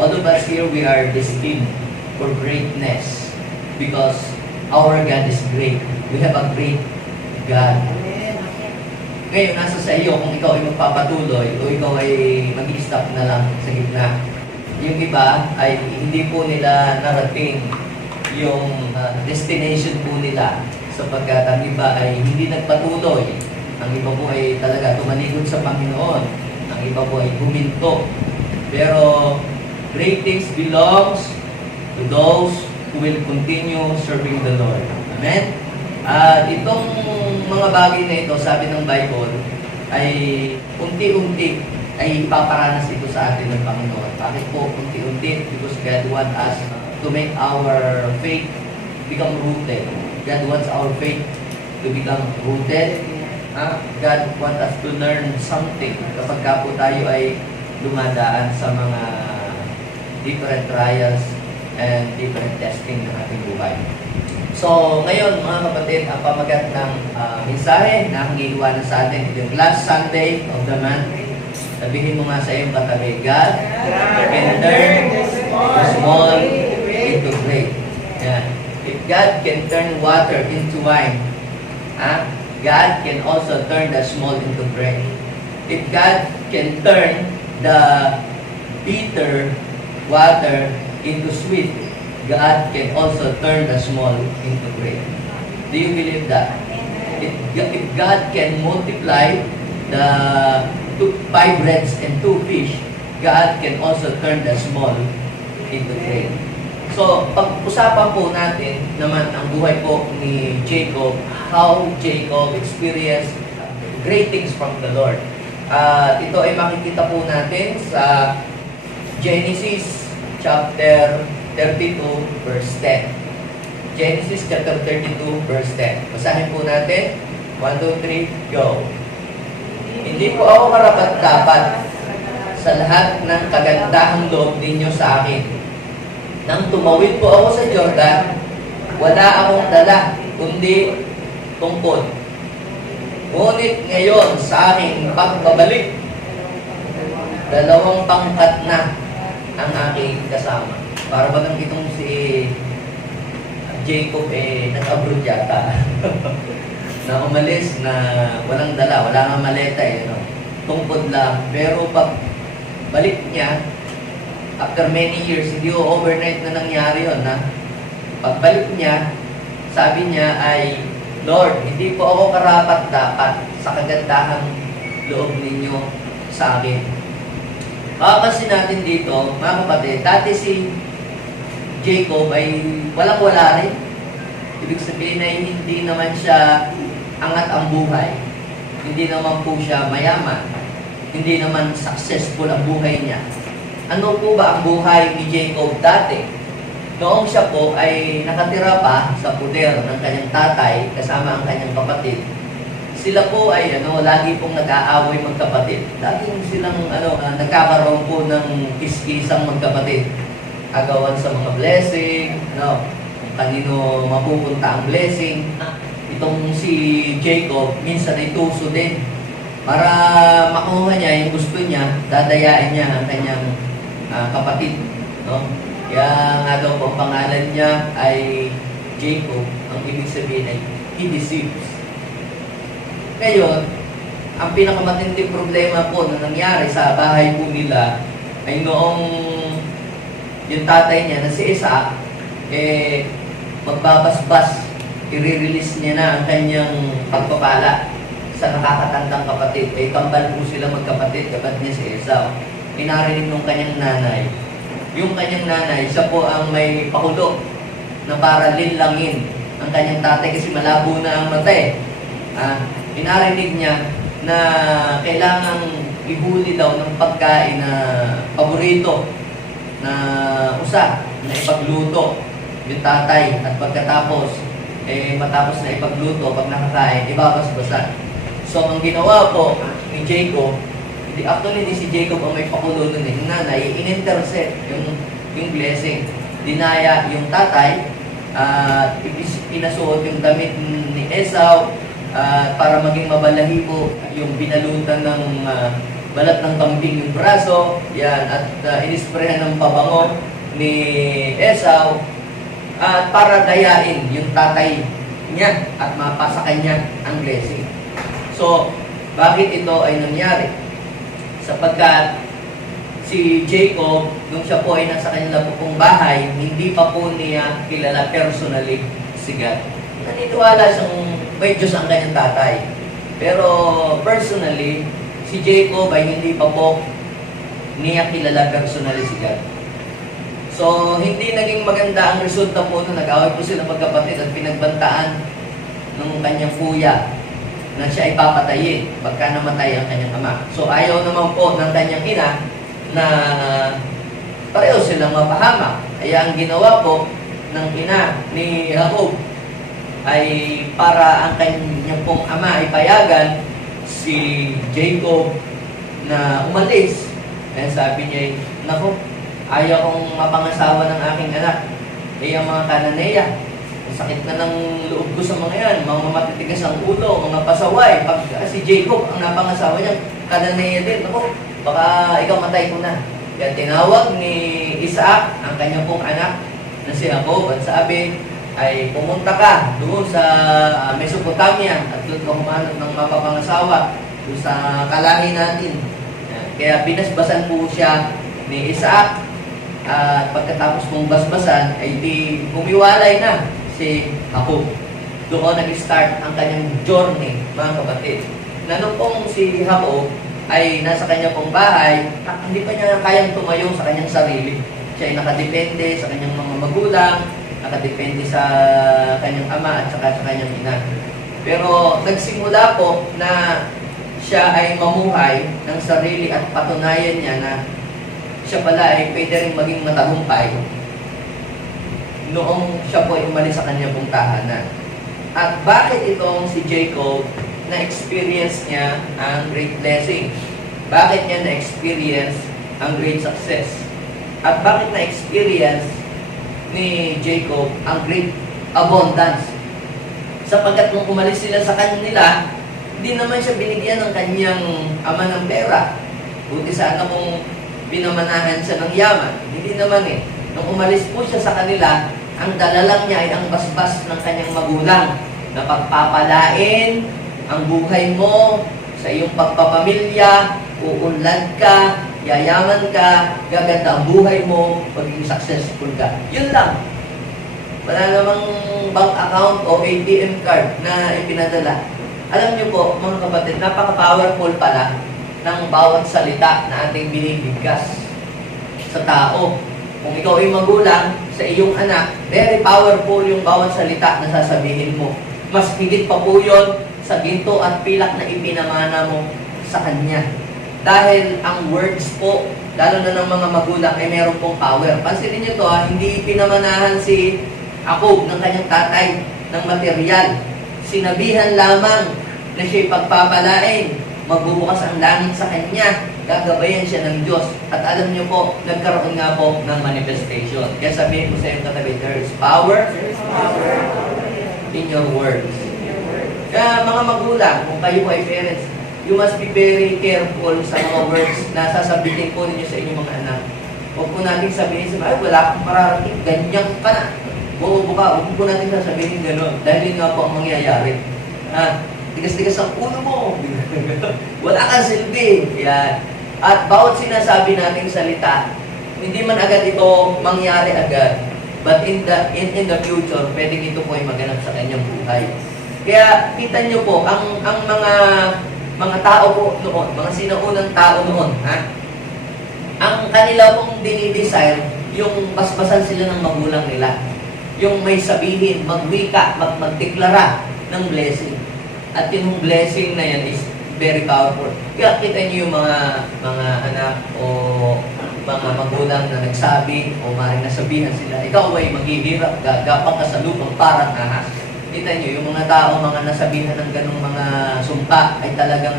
all of us here, we are destined for greatness because our God is great. We have a great God. Ngayon, nasa sa iyo kung ikaw ay magpapatuloy o ikaw ay mag-i-stop na lang sa gitna. Yung iba ay hindi po nila narating yung destination po nila sapagkat ang iba ay hindi nagpatuloy. Ang iba po ay talaga tumalikod sa Panginoon. Ang iba po ay huminto. Pero great things belongs to those who will continue serving the Lord. Amen? At itong mga bagay na ito, sabi ng Bible, ay unti-unti ay ipaparanas ito sa atin ng Panginoon. Bakit po unti-unti? Because God wants us to make our faith become rooted. God wants our faith to become rooted. God wants us to learn something kapag ka po tayo ay dumadaan sa mga different trials and different testing ng ating buhay. So, ngayon mga kapatid, ang pamagat ng mensahe na ang iiwanan sa atin, ito yung last Sunday of the month. Sabihin mo nga sa iyong katabi, God can turn the small into great. Yeah. If God can turn water into wine, God can also turn the small into great. If God can turn the bitter water into sweet, God can also turn the small into great. Do you believe that? If God can multiply the 5 breads and 2 fish, God can also turn the small into great. So, pag-usapan po natin naman ang buhay po ni Jacob, how Jacob experienced great things from the Lord. Ito ay makikita po natin sa Genesis chapter 32 verse 10. Genesis chapter 32 verse 10. Basahin po natin. 1, 2, 3, go. Hindi po ako karapat-dapat sa lahat ng kagandahang loob ninyo sa akin. Nang tumawid po ako sa Jordan, wala akong dala, kundi tungkod. Ngunit ngayon sa aking pagbabalik, 2 pangkat na ang aking kasama. Para ba nang itong si Jacob nag-abroad yata. Na umalis na walang dala, wala nga maleta tungkod lang. Pero pag balik niya, after many years, hindi overnight na nangyari yun. Pagbalik niya, sabi niya ay, Lord, hindi po ako karapat-dapat sa kagandahang loob ninyo sa akin. Kasi natin dito, mga kapatid, dati si Jacob ay walang-wala rin. Ibig sabihin ay hindi naman siya angat ang buhay. Hindi naman po siya mayaman. Hindi naman successful ang buhay niya. Ano po ba ang buhay ni Jacob dati? Noong siya po ay nakatira pa sa puder ng kanyang tatay kasama ang kanyang kapatid. Sila po ay lagi pong nag-aaway magkapatid. Laging silang nagkakaroon po ng kiskisang magkapatid. Agawan sa mga blessing, kung kanino mapupunta ang blessing. Itong si Jacob, minsan ay tuso din. Para makuha niya yung gusto niya, dadayain niya ang kanyang kapatid. Kaya nga daw po ang pangalan niya ay Jacob. Ang ibig sabihin ay he deceives. Ngayon, ang pinakamatinding problema po na nangyari sa bahay po nila ay noong yung tatay niya na si Isaac, magbabasbas, i-release niya na ang kanyang pagpapala sa nakakatandang kapatid. Kambal po sila magkapatid, kapatid niya si Esau. Pinarinig ng kanyang nanay. Yung kanyang nanay, siya po ang may pakulo na para linlangin ang kanyang tatay kasi malabo na ang mata Pinarinig niya na kailangang ihuli daw ng pagkain na paborito na usa na ipagluto yung tatay at pagkatapos matapos na ipagluto pag nakakain ibabasbasan. So ang ginawa po ni Jacob, hindi si Jacob ang may pakulo nun yung nanay, in-intercept yung blessing. Dinaya yung tatay at pinasuot yung damit ni Esau para maging mabalahibo yung binalutan ng balat ng kambing yung braso, yan, at inisprehan ng pabango ni Esau, at para dayain yung tatay niya at mapasa kanya ang blessing. So, bakit ito ay nangyari? Sapagkat si Jacob, nung siya po ay nasa kanilang pupong bahay, hindi pa po niya kilala personally si God. Naniniwala siyang may Diyos ang kanyang tatay. Pero personally, si Jacob ay hindi pa po niya kilala personally si God. So, hindi naging maganda ang resulta po nung nag-away po sila magkapatid at pinagbantaan ng kanyang kuya na siya ay papatayin pagka namatay ang kanyang ama. So, ayaw naman po ng kanyang ina na pareho silang mapahamak. Kaya ang ginawa po ng ina ni Jacob ay para ang kanyang pong ama ay payagan si Jacob na umalis. Kaya sabi niya, nako, ayaw kong mapangasawa ng aking anak. Ang mga Kananeya, sakit na ng loob ko sa mga yan, mga matitigas ang ulo, mga pasaway. Pag si Jacob ang napangasawa niya, Kananeya din, nako, baka ikaw matay ko na. Kaya tinawag ni Isaac, ang kanyang pong anak, na si Jacob, at sabi, ay pumunta ka doon sa Mesopotamia at doon ka humanap ng mapapangasawa doon sa kalahi natin. Kaya binasbasan po siya ni Isaac at pagkatapos mong basbasan ay di umiwalay na si Jacob. Doon nag-start ang kanyang journey, mga kapatid. Na nung pong si Jacob ay nasa kanya pong bahay, hindi pa niya kayang tumayo sa kanyang sarili. Siya ay nakadepende sa kanyang mga magulang, nakadepende sa kanyang ama at saka sa kanyang ina. Pero nagsimula po na siya ay mamuhay ng sarili at patunayan niya na siya pala ay pwede rin maging matagumpay noong siya po ay umalis sa kanyang pong tahanan. At bakit itong si Jacob na-experience niya ang great blessing? Bakit niya na-experience ang great success? At bakit na-experience ni Jacob ang great abundance? Sapagkat nung umalis sila sa kanila, hindi naman siya binigyan ng kanyang ama ng pera. Buti sana kung binamanahan siya ng yaman. Hindi naman eh. Nung umalis po siya sa kanila, ang dala lang niya ay ang basbas ng kanyang magulang na pagpapalain ang buhay mo sa iyong pagpapamilya, uunlad ka, yayaman ka, gaganda ang buhay mo, magiging successful ka. Yun lang. Wala namang bank account o ATM card na ipinadala. Alam niyo po, mga kapatid, napaka-powerful pala ng bawat salita na ating binibigkas sa tao. Kung ikaw ay magulang sa iyong anak, very powerful yung bawat salita na sasabihin mo. Mas higit pa po yun sa ginto at pilak na ipinamana mo sa kanya. Dahil ang words po, lalo na ng mga magulang, ay meron pong power. Pansinin niyo to, hindi pinamanahan si Jacob ng kanyang tatay ng material. Sinabihan lamang na siya'y pagpapalain, magbubukas ang langit sa kanya, gagabayan siya ng Diyos. At alam niyo po, nagkaroon nga po ng manifestation. Kaya sabihin ko sa iyong katabi, there is power in your words. Kaya mga magulang, kung kayo po ay parents, you must be very careful sa mga words na sasabihin po ninyo sa inyong mga anak. Huwag po natin sabihin sa mga, ay wala kang mararating, ganyan ka na. Huwag po natin sasabihin gano'n. Dahil yun nga po ang mangyayari. Tigas-tigas ang ulo mo. Wala kang silbi. Yan. At bawat sinasabi nating salita, hindi man agad ito mangyari agad. But in the future, pwedeng ito po ay maganap sa kanyang buhay. Kaya kita nyo po, ang mga tao po noon, mga sinaunang tao noon, ang kanila pong dinidesire, yung basbasan sila ng magulang nila. Yung may sabihin, magwika, magdeklara ng blessing. At yung blessing na yan is very powerful. Kaya kita niyo yung mga anak o mga magulang na nagsabi o maring nasabihan sila, ikaw ay maghihirap, gagapang ka sa lupang parang ahas. Kita niyo, yung mga tao, mga nasabihan ng ganong mga sumpa ay talagang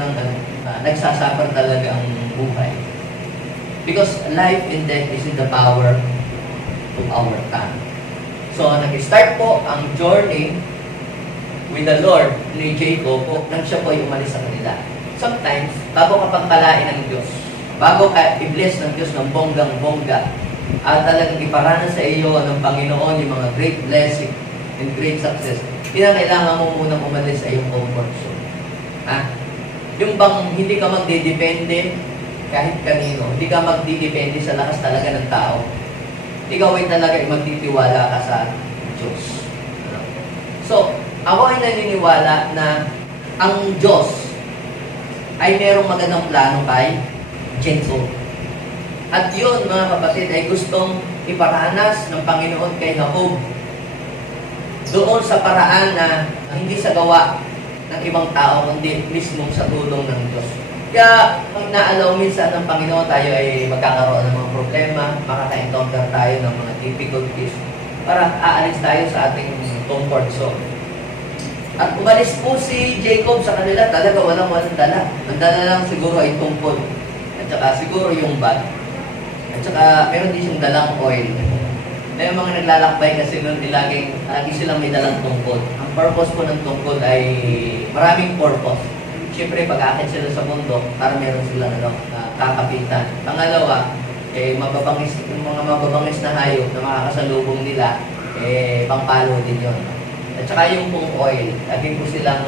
nagsasuffer talaga ang buhay. Because life and death is in the power of our tongue. So, nag-start po ang journey with the Lord ni Jacob nang siya po ay umalis sa kanila. sometimes, bago ka pagpalain ng Diyos, bago ka i-bless ng Diyos ng bonggang-bongga, at talagang iparanas sa iyo ng Panginoon yung mga great blessing and great success, kailangan mo munang umalis sa iyong comfort zone. Yung bang hindi ka magdidepende kahit kanino, hindi ka magdidepende sa lakas talaga ng tao. Ikaw ay talaga magtitiwala ka sa Diyos. So, ako ay naniniwala na ang Diyos ay merong magandang plano kay Jacob. At yun, mga kapatid, ay gustong iparanas ng Panginoon kay Jacob doon sa paraan na hindi sa gawa ng ibang tao, kundi mismo sa tulong ng Diyos. Kaya, pag naalaw minsan ng Panginoon, tayo ay magkakaroon ng mga problema, makaka-encounter tayo ng mga difficulties, para aalis tayo sa ating comfort zone. At umalis po si Jacob sa kanila, talaga walang dala. Ang dala lang siguro ay tungkol. At saka siguro yung bag. At saka meron din siyang dalang oil. May mga naglalakbay kasi nun, lagi silang may dalang tungkol. Ang purpose po ng tungkol ay maraming purpose. Siyempre, pag-aakit sila sa bundok, para meron silang kakapitan. Pangalawa, yung mga mababangis na hayop na makakasalubong nila, pangpalo din yun. At saka yung pong oil, lagi po silang,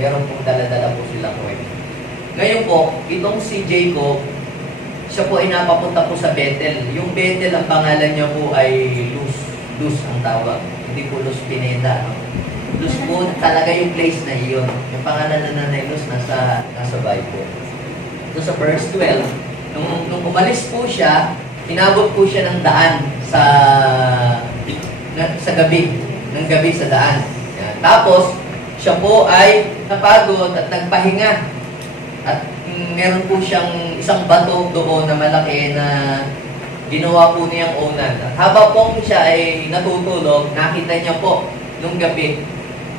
meron pong dala-dala po silang oil. Ngayon po, itong si Jacob, siya po ay napapunta po sa Bethel. Yung Bethel, ang pangalan niya po ay Luz. Luz ang tawag. Hindi po Luz Pineda. No? Luz po talaga yung place na iyon. Yung pangalan na Nanay Luz nasa Bible. So sa verse 12, nung umalis po siya, inabot po siya ng daan sa gabi. Ng gabi sa daan. Yan. Tapos, siya po ay napagod at nagpahinga. At meron po siyang isang bato doon na malaki na ginawa po niyang unan. At habang po siya ay natutulog, nakita niya po nung gabi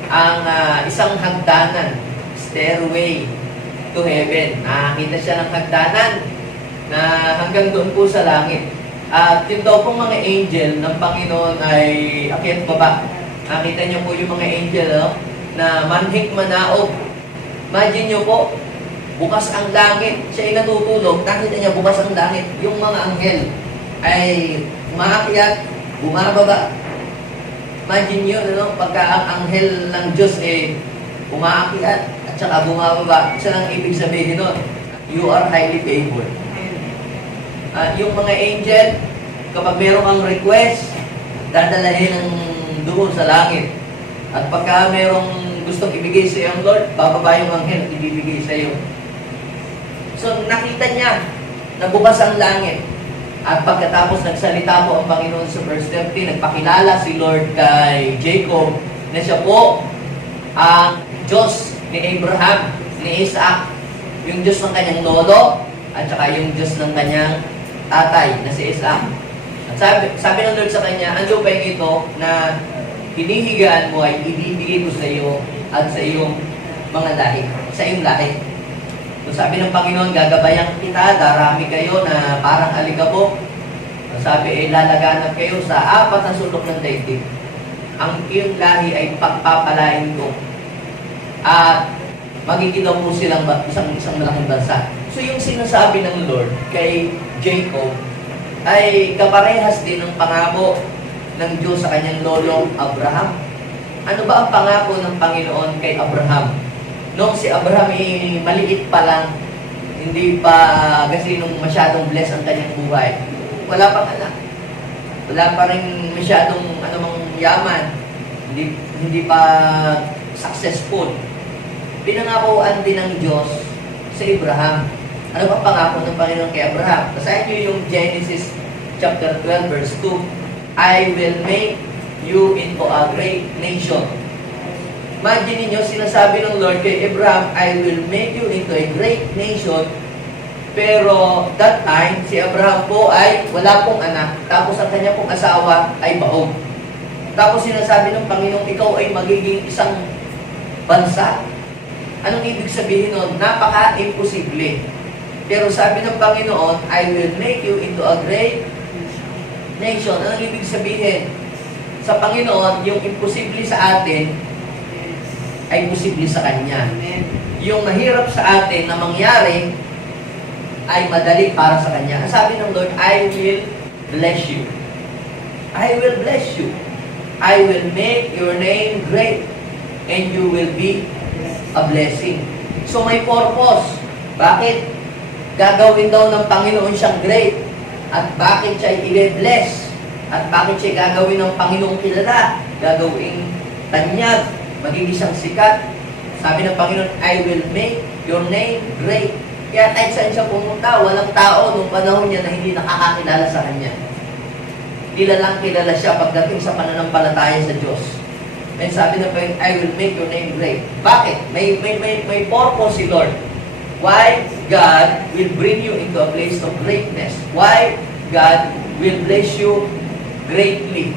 ang isang hagdanan, stairway to heaven. Nakakita siya ng hagdanan na hanggang doon po sa langit. At yun daw pong mga angel ng Panginoon ay akyat baba. Nakita niyo po yung mga angel na manhik manaog. Imagine niyo po, bukas ang langit. Siya ay natutulog, nakita niya bukas ang langit. Yung mga anghel ay umaakyat, bumababa. Imagine niyo, pagka ang anghel ng Diyos umaakyat at saka bumababa. Isa lang ibig sabihin nun, you are highly favored. Yung mga angel, kapag meron kang request, dadalahin ng doon sa langit. At pagka merong gustong ibigay sa iyo ang Lord, bababa yung anghel at ibibigay sa iyo. So nakita niya na bukas ang langit. At pagkatapos nagsalita po ang Panginoon sa verse 30, nagpakilala si Lord kay Jacob na siya po ang Diyos ni Abraham, ni Isaac, yung Diyos ng kanyang lolo, at saka yung Diyos ng kanyang tatay na si Isaac. At sabi ng Lord sa kanya, ang lupain ito na hinihigaan mo ay ibibigay ko sa iyo at sa iyong mga lahi, sa iyong lahi. So sabi ng Panginoon, gagabayan kita, darami kayo na parang alikabok. Sabi, lalaganap kayo sa apat na sulok ng daigdig. Ang iyong lahi ay pagpapalain ko. At magiging daw po silang isang malaking bansa. So yung sinasabi ng Lord kay Jacob ay kaparehas din ng pangako ng Diyos sa kanyang lolong Abraham. Ano ba ang pangako ng Panginoon kay Abraham? Noong si Abraham ay maliit pa lang, hindi pa kasi nung masyadong bless ang kanyang buhay. Wala pang anak. Wala pa rin masyadong yaman. Hindi pa successful. Pinangakuan din ng Diyos sa Abraham. Ano ba pangako ng Panginoon kay Abraham? Basahin niyo yung Genesis chapter 12 verse 2. I will make you into a great nation. Imagine niyo, sinasabi ng Lord kay Abraham, I will make you into a great nation. Pero that time, si Abraham po ay wala pong anak. Tapos ang kanya pong asawa ay baog. Tapos sinasabi ng Panginoon, ikaw ay magiging isang bansa. Anong ibig sabihin nun? Napaka-imposible. Pero sabi ng Panginoon, I will make you into a great nation. Anong ibig sabihin? Sa Panginoon, yung imposible sa atin ay posible sa Kanya. Amen. yung mahirap sa atin na mangyari ay madali para sa Kanya. Ang sabi ng Lord, I will bless you. I will bless you. I will make your name great and you will be a blessing. So may purpose. Bakit? Gagawin daw ng Panginoon siyang great. At bakit siya i-bless? At bakit siya gagawin ng Panginoong kilala? Gagawin tanyag, magiging isang sikat. Sabi ng Panginoon, I will make your name great. Kaya kahit saan siya pumunta, walang tao nung panahon niya na hindi nakakakilala sa Kanya. Kilalang kilala siya pagdating sa pananampalataya sa Diyos. And sabi ng Panginoon, I will make your name great. Bakit? May purpose si Lord. Why God will bring you into a place of greatness? Why God will bless you greatly?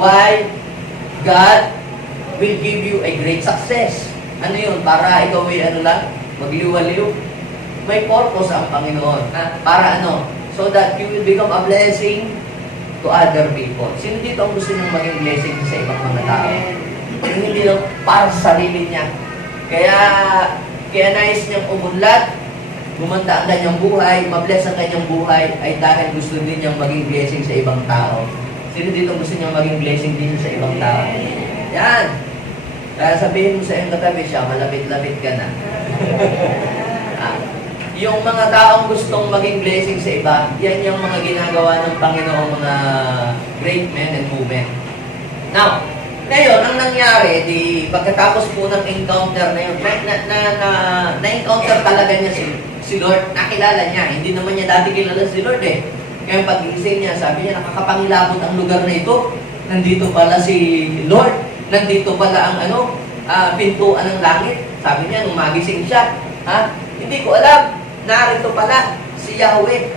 Why God will give you a great success? Ano yun? Para ikaw ay magliwaliw? May purpose ang Panginoon. Para ano? So that you will become a blessing to other people. Sino dito ang gusto niyong maging blessing sa ibang mga tao? Hindi lang para sa sarili niya. Kaya nais niyang umunlad, gumanda ang kanyang buhay, mabless ang kanyang buhay, ay dahil gusto din niyang maging blessing sa ibang tao. Sino dito gusto niyang maging blessing din sa ibang tao? Yan! Kaya sabihin mo sa iyong katabi siya, malapit-lapit ka na. Yung mga taong gustong maging blessing sa iba, yan yung mga ginagawa ng Panginoong mga great men and women. Now, ngayon, ang nangyari, pagkatapos po ng encounter na yun, na-encounter talaga niya si Lord, nakilala niya. Hindi naman niya dati kilala si Lord eh. Kaya pag-iisip niya, sabi niya, nakakapangilabot ang lugar na ito. Nandito pala si Lord. Nandito pala ang pintuan ng langit. Sabi niya, nung magising siya, hindi ko alam, narito pala si Yahweh.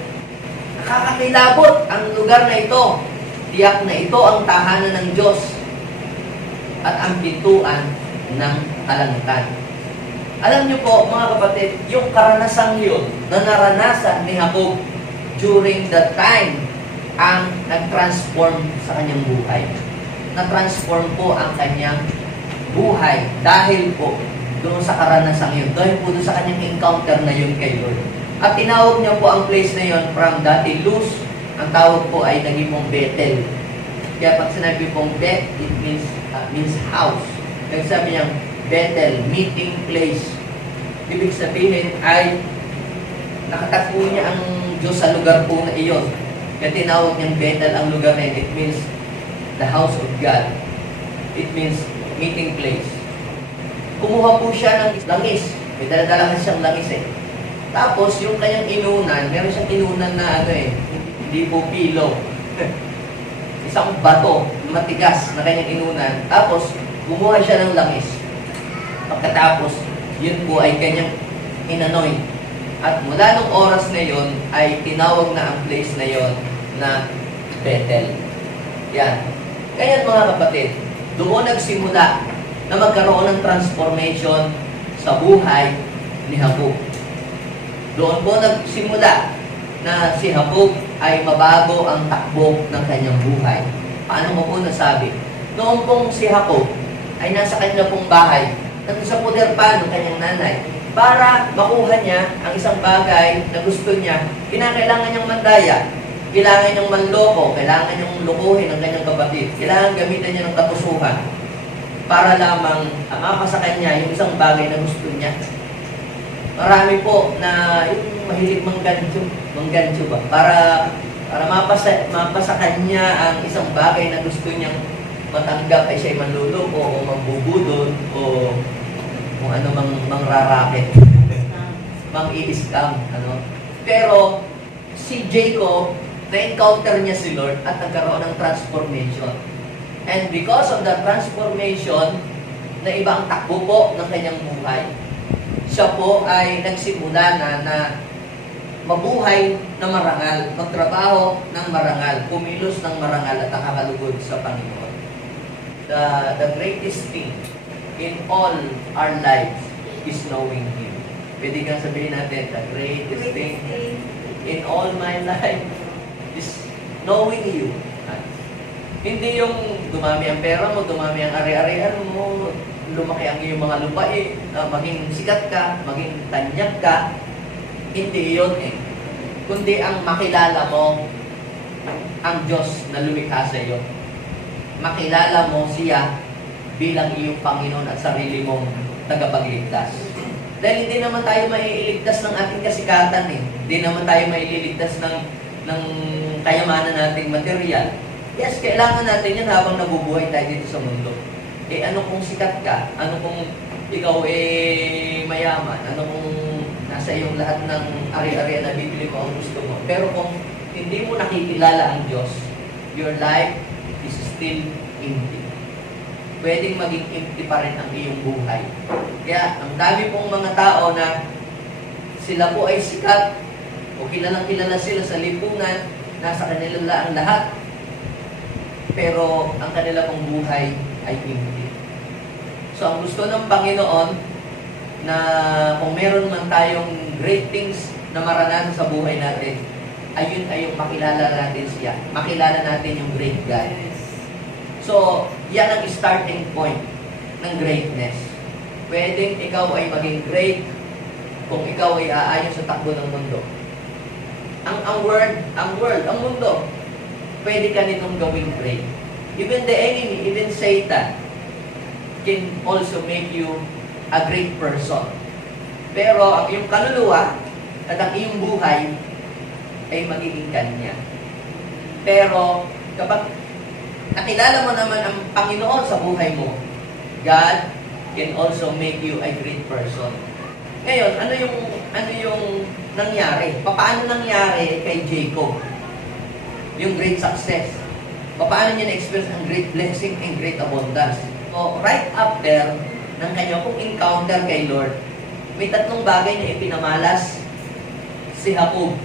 Nakakakilabot ang lugar na ito. Tiyak na ito ang tahanan ng Diyos at ang pintuan ng kalangitan. Alam niyo po, mga kapatid, yung karanasang yun na naranasan ni Jacob during the time ang nag-transform sa kanyang buhay. Na-transform po ang kanyang buhay dahil po doon sa karanasang yun. Dahil po doon sa kanyang encounter na yun kay Lord. At tinawag niya po ang place na yun from dati Luz, ang tawag po ay naging pong Bethel. Kaya pag sinabi pong Beth, it means house. Nagsabi niyang Bethel, meeting place. Ibig sabihin ay nakatagpo niya ang Diyos sa lugar po na iyon. Kaya tinawag niyang Bethel ang lugar na yun. It means the house of God. It means meeting place. Kumuha po siya ng langis. May dala-dala kasi siyang langis eh. Tapos yung kanyang inunan, meron siyang inunan na hindi po pillow. Isang bato, matigas na kanyang inunan. Tapos, kumuha siya ng langis. Pagkatapos, yun po ay kanyang inanoy. At mula nung oras na yun, ay tinawag na ang place na yun na Bethel. Yan. Kaya mga kapatid, doon nagsimula na magkaroon ng transformation sa buhay ni Jacob. Doon po nagsimula na si Jacob ay mabago ang takbo ng kanyang buhay. Paano mo po nasabi? Noong pong si Jacob ay nasa kanya pong bahay, nandun sa puder pa ng kanyang nanay, para makuha niya ang isang bagay na gusto niya, kinakailangan niyang mandaya, kailangan niyang manloko, kailangan niyang lukuhin ang kanyang kapatid, kailangan gamitan niya ng katusuhan para lamang mapasa kanya yung isang bagay na gusto niya. Marami po na yung mahilig manggancho ba? Para mapasa kanya ang isang bagay na gusto niyang matanggap ay siya'y manluloko o magbubudol o kung ano mangrarakit. Mang-i-scam. Pero si Jacob, na-encounter niya si Lord at nagkaroon ng transformation. And because of the transformation, na iba ang takbo po ng kanyang buhay, siya po ay nagsimula na mabuhay na marangal, magtrabaho ng marangal, kumilos ng marangal at nakakalugod sa Panginoon. The greatest thing in all our lives is knowing Him. Pwede kang sabihin natin, the greatest thing in all my life is knowing You. Hindi yung dumami ang pera mo, dumami ang ari-arian mo, lumaki ang iyong mga lupain, maging sikat ka, maging tanyag ka. Hindi yun eh. Kundi ang makilala mo ang Diyos na lumikha sa iyo. Makilala mo siya bilang iyong Panginoon at sarili mong tagapagligtas. Dahil hindi naman tayo maiiligtas ng ating kasikatan eh. Hindi naman tayo maiiligtas ng kayamanan nating material. Yes, kailangan natin yan habang nabubuhay tayo dito sa mundo. Eh ano kung sikat ka? Ano kung ikaw mayaman? Ano kung nasa iyong lahat ng ari-ari na bibili mo ang gusto mo? Pero kung hindi mo nakikilala ang Diyos, your life is still empty. Pwedeng maging empty pa rin ang iyong buhay. Kaya ang dami pong mga tao na sila po ay sikat o kilalang kilala sila sa lipunan, nasa kanila ang lahat. Pero ang kanila pong buhay ay empty. So ang gusto ng Panginoon na kung meron man tayong great things na maranasan sa buhay natin, ayun ay yung makilala natin siya. Makilala natin yung great God. So, yan ang starting point ng greatness. Pwedeng ikaw ay maging great kung ikaw ay aayon sa takbo ng mundo. Ang mundo, pwede ka nitong gawing great. Even the enemy, even Satan, can also make you a great person. Pero ang iyong kaluluwa at ang iyong buhay ay magiging kanya. Pero kapag nakilala mo naman ang Panginoon sa buhay mo, God can also make you a great person. Ngayon, ano yung nangyari? Paano nangyari kay Jacob? Yung great success. Paano niya na-experience ang great blessing and great abundance? So, right after ng kanyang encounter kay Lord, may tatlong bagay na ipinamalas si Jacob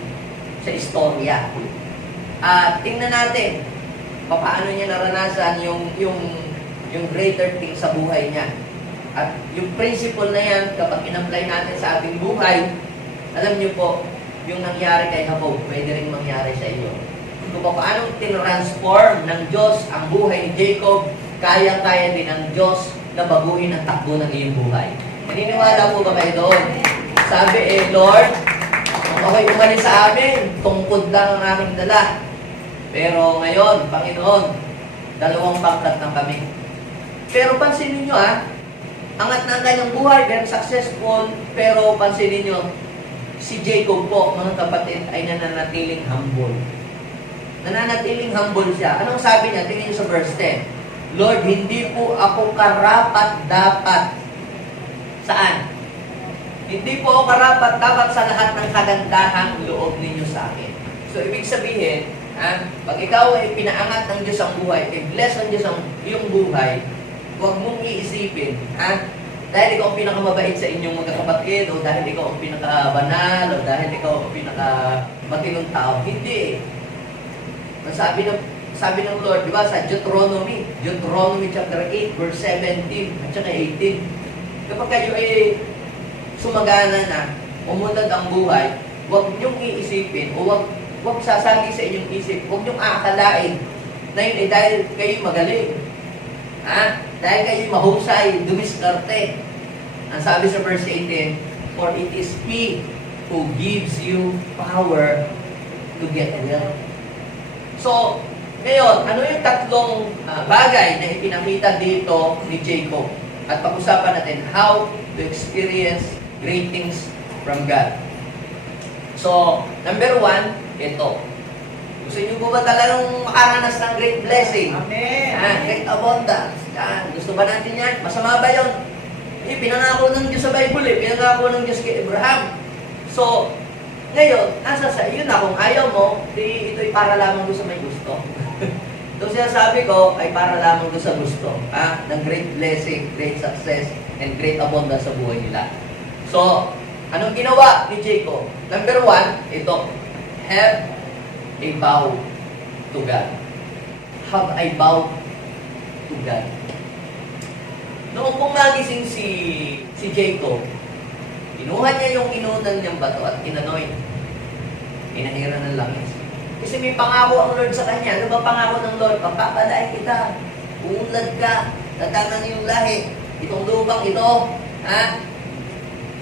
sa istorya. At tingnan natin paano niya naranasan yung greater thing sa buhay niya. At yung principle na yan, kapag in-apply natin sa ating buhay, alam niyo po, yung nangyari kay Jacob, pwede rin mangyari sa iyo. Kung paano tinransform ng Diyos ang buhay ni Jacob, kaya-kaya din ng Diyos na baguhin ang takbo ng iyong buhay. Naniniwala po ba kayo doon? Sabi Lord, kung ako'y umalis sa amin, tungkod lang ang aking dala. Pero ngayon, Panginoon, 2 pangkat na kami. Pero pansinin nyo angat na ang kanyang buhay, very successful, pero pansinin nyo, si Jacob po, mga kapatid, ay nananatiling humble. Nananatiling humble siya. Anong sabi niya? Tingnan niyo sa verse 10. Lord, hindi po ako karapat-dapat. Saan? Hindi po ako karapat-dapat sa lahat ng kagandahang loob ninyo sa akin. So, ibig sabihin, pag ikaw ay pinaangat ng Diyos ang buhay, i-bless ng Diyos ang iyong buhay, huwag mong iisipin, dahil ikaw ang pinakamabait sa inyong magkakapatid, o dahil ikaw ang pinakabanal, o dahil ikaw ang pinakamatinong tao. Hindi. Sabi ng Lord, di ba, sa Deuteronomy chapter 8, verse 17, at saka 18, kapag kayo ay sumagana na, umunlad ang buhay, huwag niyong iisipin, o huwag sasagi sa inyong isip, huwag niyong aakalain na yun ay dahil kayo magaling. Dahil kayo mahusay, dumiskarte. Ang sabi sa verse 18, for it is He who gives you power to get wealth. So, ngayon, ano yung tatlong bagay na ipinakita dito ni Jacob? At pag-usapan natin how to experience great things from God. So, number 1, ito. Gusto niyo po ba talagang makaranas ng great blessing? Amen. Great abundance. Gusto ba natin yan? Masama ba yun? Pinangako ng Diyos sa Bible Pinangako ng Diyos kay Abraham. So, ngayon, nasa sa iyo na. Kung ayaw mo, ito'y para lamang doon sa may gusto. Itong sinasabi ko ay para lamang doon sa gusto. Ng great blessing, great success, and great abundance sa buhay nila. So, anong ginawa ni Jacob? Number 1, ito. Have a vow to God. Have a vow to God. Noong pumagising si Jacob, kinuha niya yung inunan niyang bato at inanoy. Inahira ng langis. Kasi may pangako ang Lord sa kanya. Ano ba pangako ng Lord? Pagpapalain kita, uunlad ka, tatanan yung lahi, Itong lupang ito,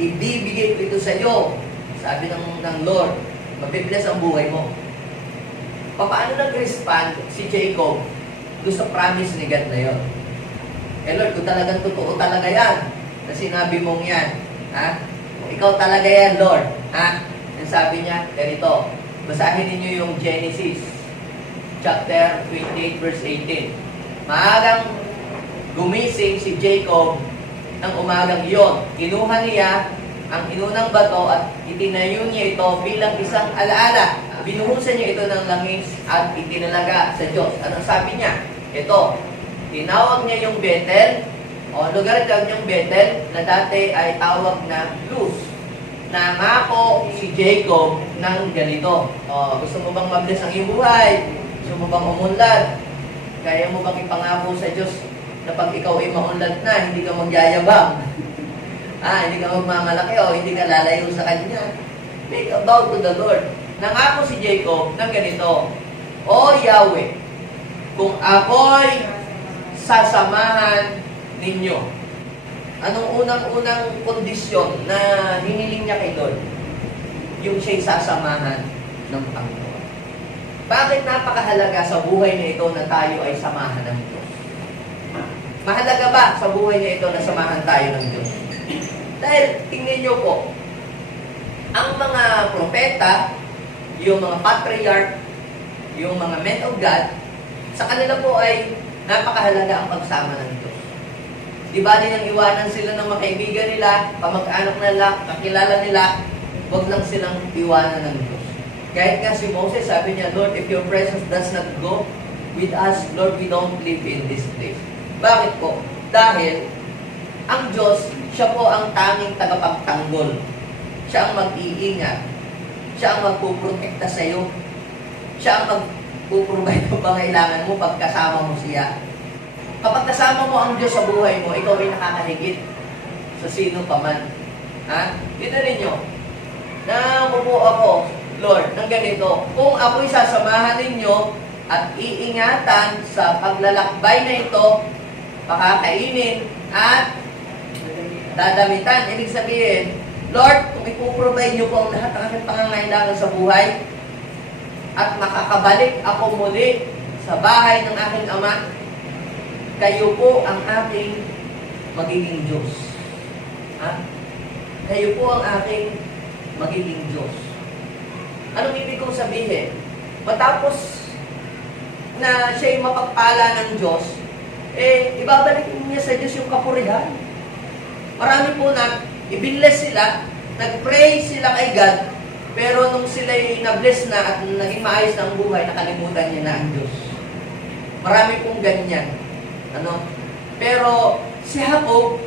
ibibigay ko ito sa iyo. Sabi ng Lord, mabibilas ang buhay mo. Paano nag-respond si Jacob doon sa promise ni God na yun? Lord, kung talagang totoo talaga yan, na sinabi mong yan, kung ikaw talaga yan, Lord, ang sabi niya, ganito, basahin ninyo yung Genesis, chapter 28, verse 18. Maagang gumising si Jacob ng umagang iyon. Kinuha niya ang inunang bato at itinayo niya ito bilang isang alaala. Binuhusan niya ito ng langis at itinalaga sa Diyos. Anong sabi niya? Ito, tinawag niya yung Bethel, o lugar tawag niyang Bethel, na dati ay tawag na Luz. Nangako si Jacob ng ganito. Gusto mo bang mabilis ang iyong buhay? Gusto mo bang umunlad? Kaya mo bang ipangako sa Diyos na pag ikaw ay maunlad na, hindi ka magyayabang? Hindi ka magmamalaki o hindi ka lalayo sa Kanya. Make a vow to the Lord. Nangako si Jacob ng ganito, O Yahweh, kung ako'y sasamahan ninyo. Anong unang-unang kondisyon na hiniling niya kay Lord? Yung siya'y sasamahan ng Panginoon. Bakit napakahalaga sa buhay na ito na tayo ay samahan ng Diyos? Mahalaga ba sa buhay na ito na samahan tayo ng Diyos? Dahil, tingnan niyo po, ang mga propeta, yung mga patriarch, yung mga men of God, sa kanila po ay napakahalaga ang pagsama ng Diyos. Di ba din ang iwanan sila ng mga kaibigan nila, kamag-anak nila, kakilala nila, huwag lang silang iwanan ng Diyos. Kahit nga si Moses, sabi niya, Lord, if your presence does not go with us, Lord, we don't live in this place. Bakit po? Dahil ang Diyos, siya po ang tanging tagapagtanggol. Siya ang mag-iingat. Siya ang magpuprotekta sa iyo. Siya ang magpuprovide ng pangailangan mo pag kasama mo siya. Kapag kasama mo ang Diyos sa buhay mo, ikaw ay nakakahigit sa sino pa man. Dito ninyo, namupo ako, Lord, ng ganito, kung ako'y sasamahan ninyo at iingatan sa paglalakbay na ito, pakakainin at dadamitan. Ibig sabihin, Lord, kung ipuprovide niyo po ang lahat ng aking pangangailangan sa buhay at makakabalik ako muli sa bahay ng aking Ama, kayo po ang aking magiging Diyos. Kayo po ang aking magiging Diyos. Anong ibig kong sabihin? Matapos na siya'y mapagpala ng Diyos, ibabalik niya sa Diyos yung kapurihan. Marami po na i-bless sila, nag-pray sila kay God, pero nung sila'y na-bless na at naging maayos na ang buhay, nakalimutan niya na ang Diyos. Marami pong ganyan. Pero si Jacob,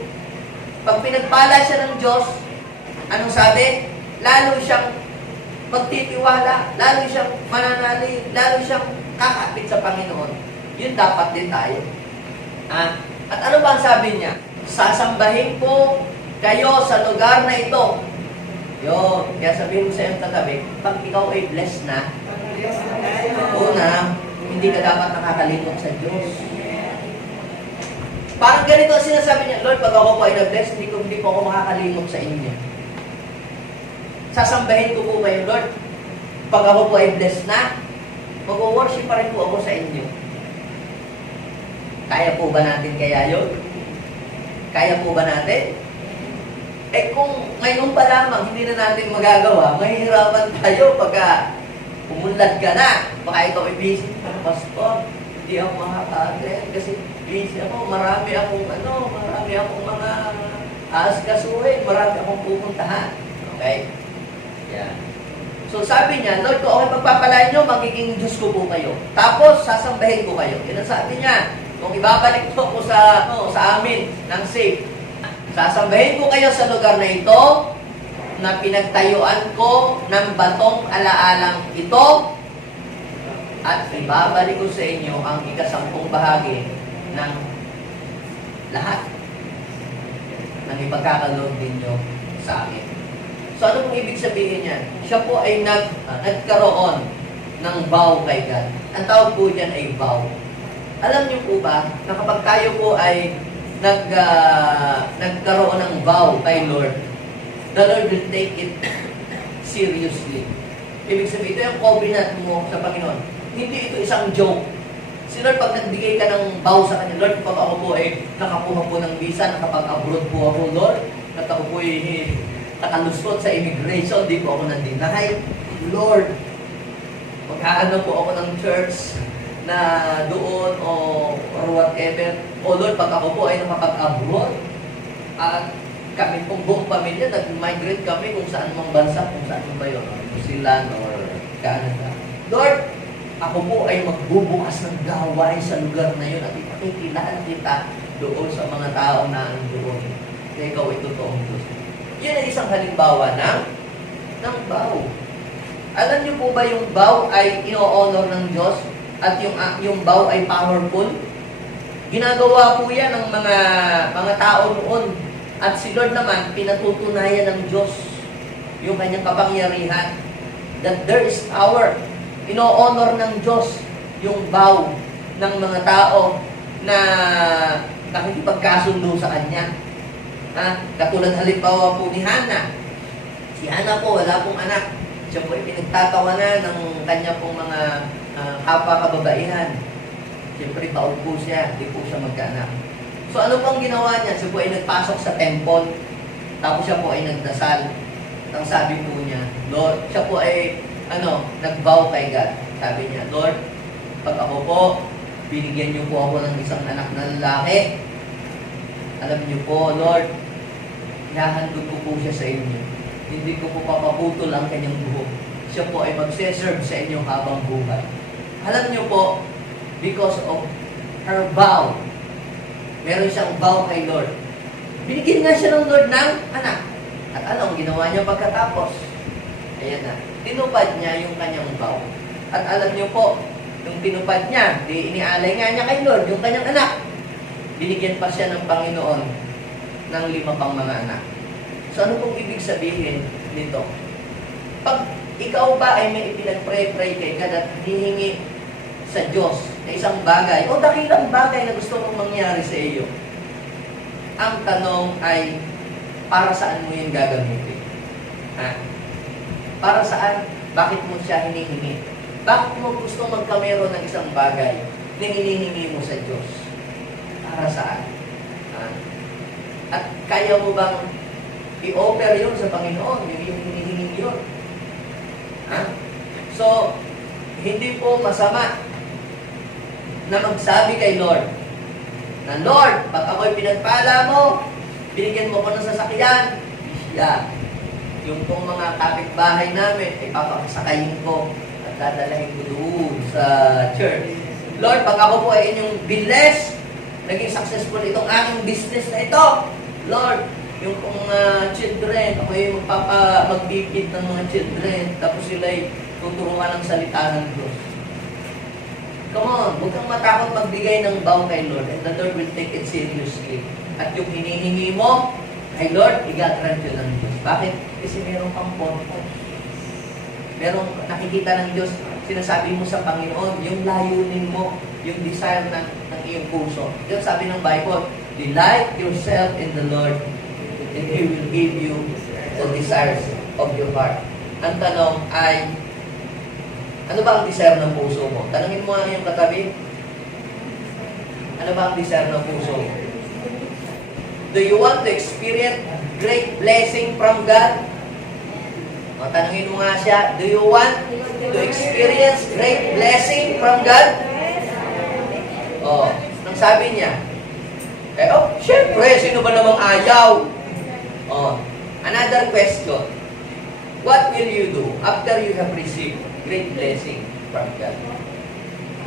pag pinagpala siya ng Diyos, anong sabi? Lalo siyang magtitiwala, lalo siyang mananali, lalo siyang kakapit sa Panginoon. Yun dapat din tayo. At ano ba ang sabi niya? Sasambahin po kayo sa lugar na ito. Yun. Kaya sabihin mo sa iyong katabi, pag ikaw ay blessed na, una, hindi ka dapat nakakalimot sa Diyos. Parang ganito ang sinasabi niya, Lord, pag ako po ay na-bless, hindi po ako makakalimot sa inyo. Sasambahin ko po kayo, Lord. Pag ako po ay blessed na, mag-worship pa rin po ako sa inyo. Kaya po ba natin kaya yun? Kaya po ba natin? Kung ngayon pa lamang hindi na natin magagawa, mahihirapan tayo pagka umunlad ka na. Baka ikaw ay busy. Pastor, hindi ako makaka-attend kasi busy ako. Marami akong mga aaskasuhin. Marami akong pupuntahan. Okay? Yeah. So sabi niya, Lord, kung ako'y pagpapalain nyo, magiging Diyos ko po kayo. Tapos, sasambahin ko kayo. Yan ang sabi niya. Kung ibabalik po ko sa amin ng safe, sasambahin ko kayo sa lugar na ito, na pinagtayuan ko ng batong alaalang ito, at ibabalik ko sa inyo ang ika-10 bahagi ng lahat ng ipagkakaloob ninyo sa akin. So ano pong ibig sabihin yan? Siya po ay nagkaroon ng vow kay God. Ang tawag po dyan ay vow. Alam niyo po ba na kapag tayo po ay nagkaroon ng vow kay Lord, the Lord will take it seriously. Ibig sabihin, ito yung covenant mo sa Panginoon. Hindi ito isang joke. Si Lord, pag nagbigay ka ng vow sa Kanya, Lord, pag ako po ay nakakuha po ng visa, nakapag-abroad po ako, Lord, at ako po ay nakalusot sa immigration, di po ako nandinay. Lord, mag-aano po ako ng church na doon or whatever. O Lord, pag ako po ay nakapag-abroad, at kami pong buong pamilya, nag-migrate kami kung saan mang bansa, kung saan ba yun, New Zealand or Canada. Lord, ako po ay magbubukas ng gawain sa lugar na yun at ipakikilala kita doon sa mga tao na doon. Na ikaw ay totoong Diyos. Yan ay isang halimbawa ng vow. Alam niyo po ba yung vow ay ino-honor ng Diyos at yung vow ay powerful? Ginagawa po yan ng mga tao noon. At si Lord naman, pinatutunayan ng Diyos yung kanyang kapangyarihan. That there is power. Ino-honor ng Diyos yung vow ng mga tao na nakikipagkasundo sa Kanya. Katulad halimbawa po ni Hannah. Si Hannah po, wala pong anak. Siya po ay pinagtatawanan ng kanya pong mga kapakababaihan. Siyempre, baon po siya. Hindi po siya magkaanak. So, ano pong ginawa niya? Siya po ay nagpasok sa temple. Tapos siya po ay nagdasal. Ang sabi po niya, Lord, siya po ay nag-vow kay God. Sabi niya, Lord, pag ako po, binigyan niyo po ako ng isang anak na lalaki. Alam niyo po, Lord, ihahandog ko po siya sa inyo. Hindi ko po papaputol ang kanyang buhok. Siya po ay magse-serve sa inyo habang buhay. Alam niyo po, because of her vow, meron siyang vow kay Lord. Binigyan nga siya ng Lord ng anak. At anong ginawa niya pagkatapos? Ayan na. Tinupad niya yung kanyang vow. At alam niyo po, yung tinupad niya, inialay nga niya kay Lord, yung kanyang anak. Binigyan pa siya ng Panginoon ng 5 pang mga anak. So ano pong ibig sabihin nito? Pag ikaw ba ay may ipinag-pray kay God at hihingi sa Diyos na isang bagay, o dakilang bagay na gusto mong mangyari sa iyo, ang tanong ay, para saan mo yung gagamitin? Para saan? Bakit mo siya hinihingi? Bakit mo gusto magkamero ng isang bagay na hinihingi mo sa Diyos? Para saan? At kaya mo bang i-offer yun sa Panginoon, yung hinihingi yun? So, hindi po masama na magsabi kay Lord, na Lord, pag ako'y pinagpala mo, binigyan mo ko ng sasakyan, yung pong mga kapitbahay namin, ay papakasakayin ko at dadalahin ko doon sa church. Lord, pag ako po ay inyong bless, naging successful itong aking business na ito. Lord, yung pong children, ako yung magbibid ng mga children, tapos sila ay tuturuan ng salita ng Diyos. Come on, huwag kang matakot magbigay ng vow kay Lord, and the Lord will take it seriously. At yung hinihingi mo, ay Lord, i-grant yun ng Diyos. Bakit? Kasi meron kang purpose. Merong nakikita ng Diyos, sinasabi mo sa Panginoon, yung layunin mo, yung desire ng iyong puso. Yung sabi ng Bible, delight yourself in the Lord, and He will give you the desires of your heart. Ang tanong ay, ano ba ang desire ng puso mo? Tanungin mo ang iyong katabi. Ano ba ang desire ng puso mo? Do you want to experience great blessing from God? O, tanungin mo nga siya, do you want to experience great blessing from God? O, nang sabi niya, syempre, sino ba namang ayaw? O, another question. What will you do after you have received great blessing from God?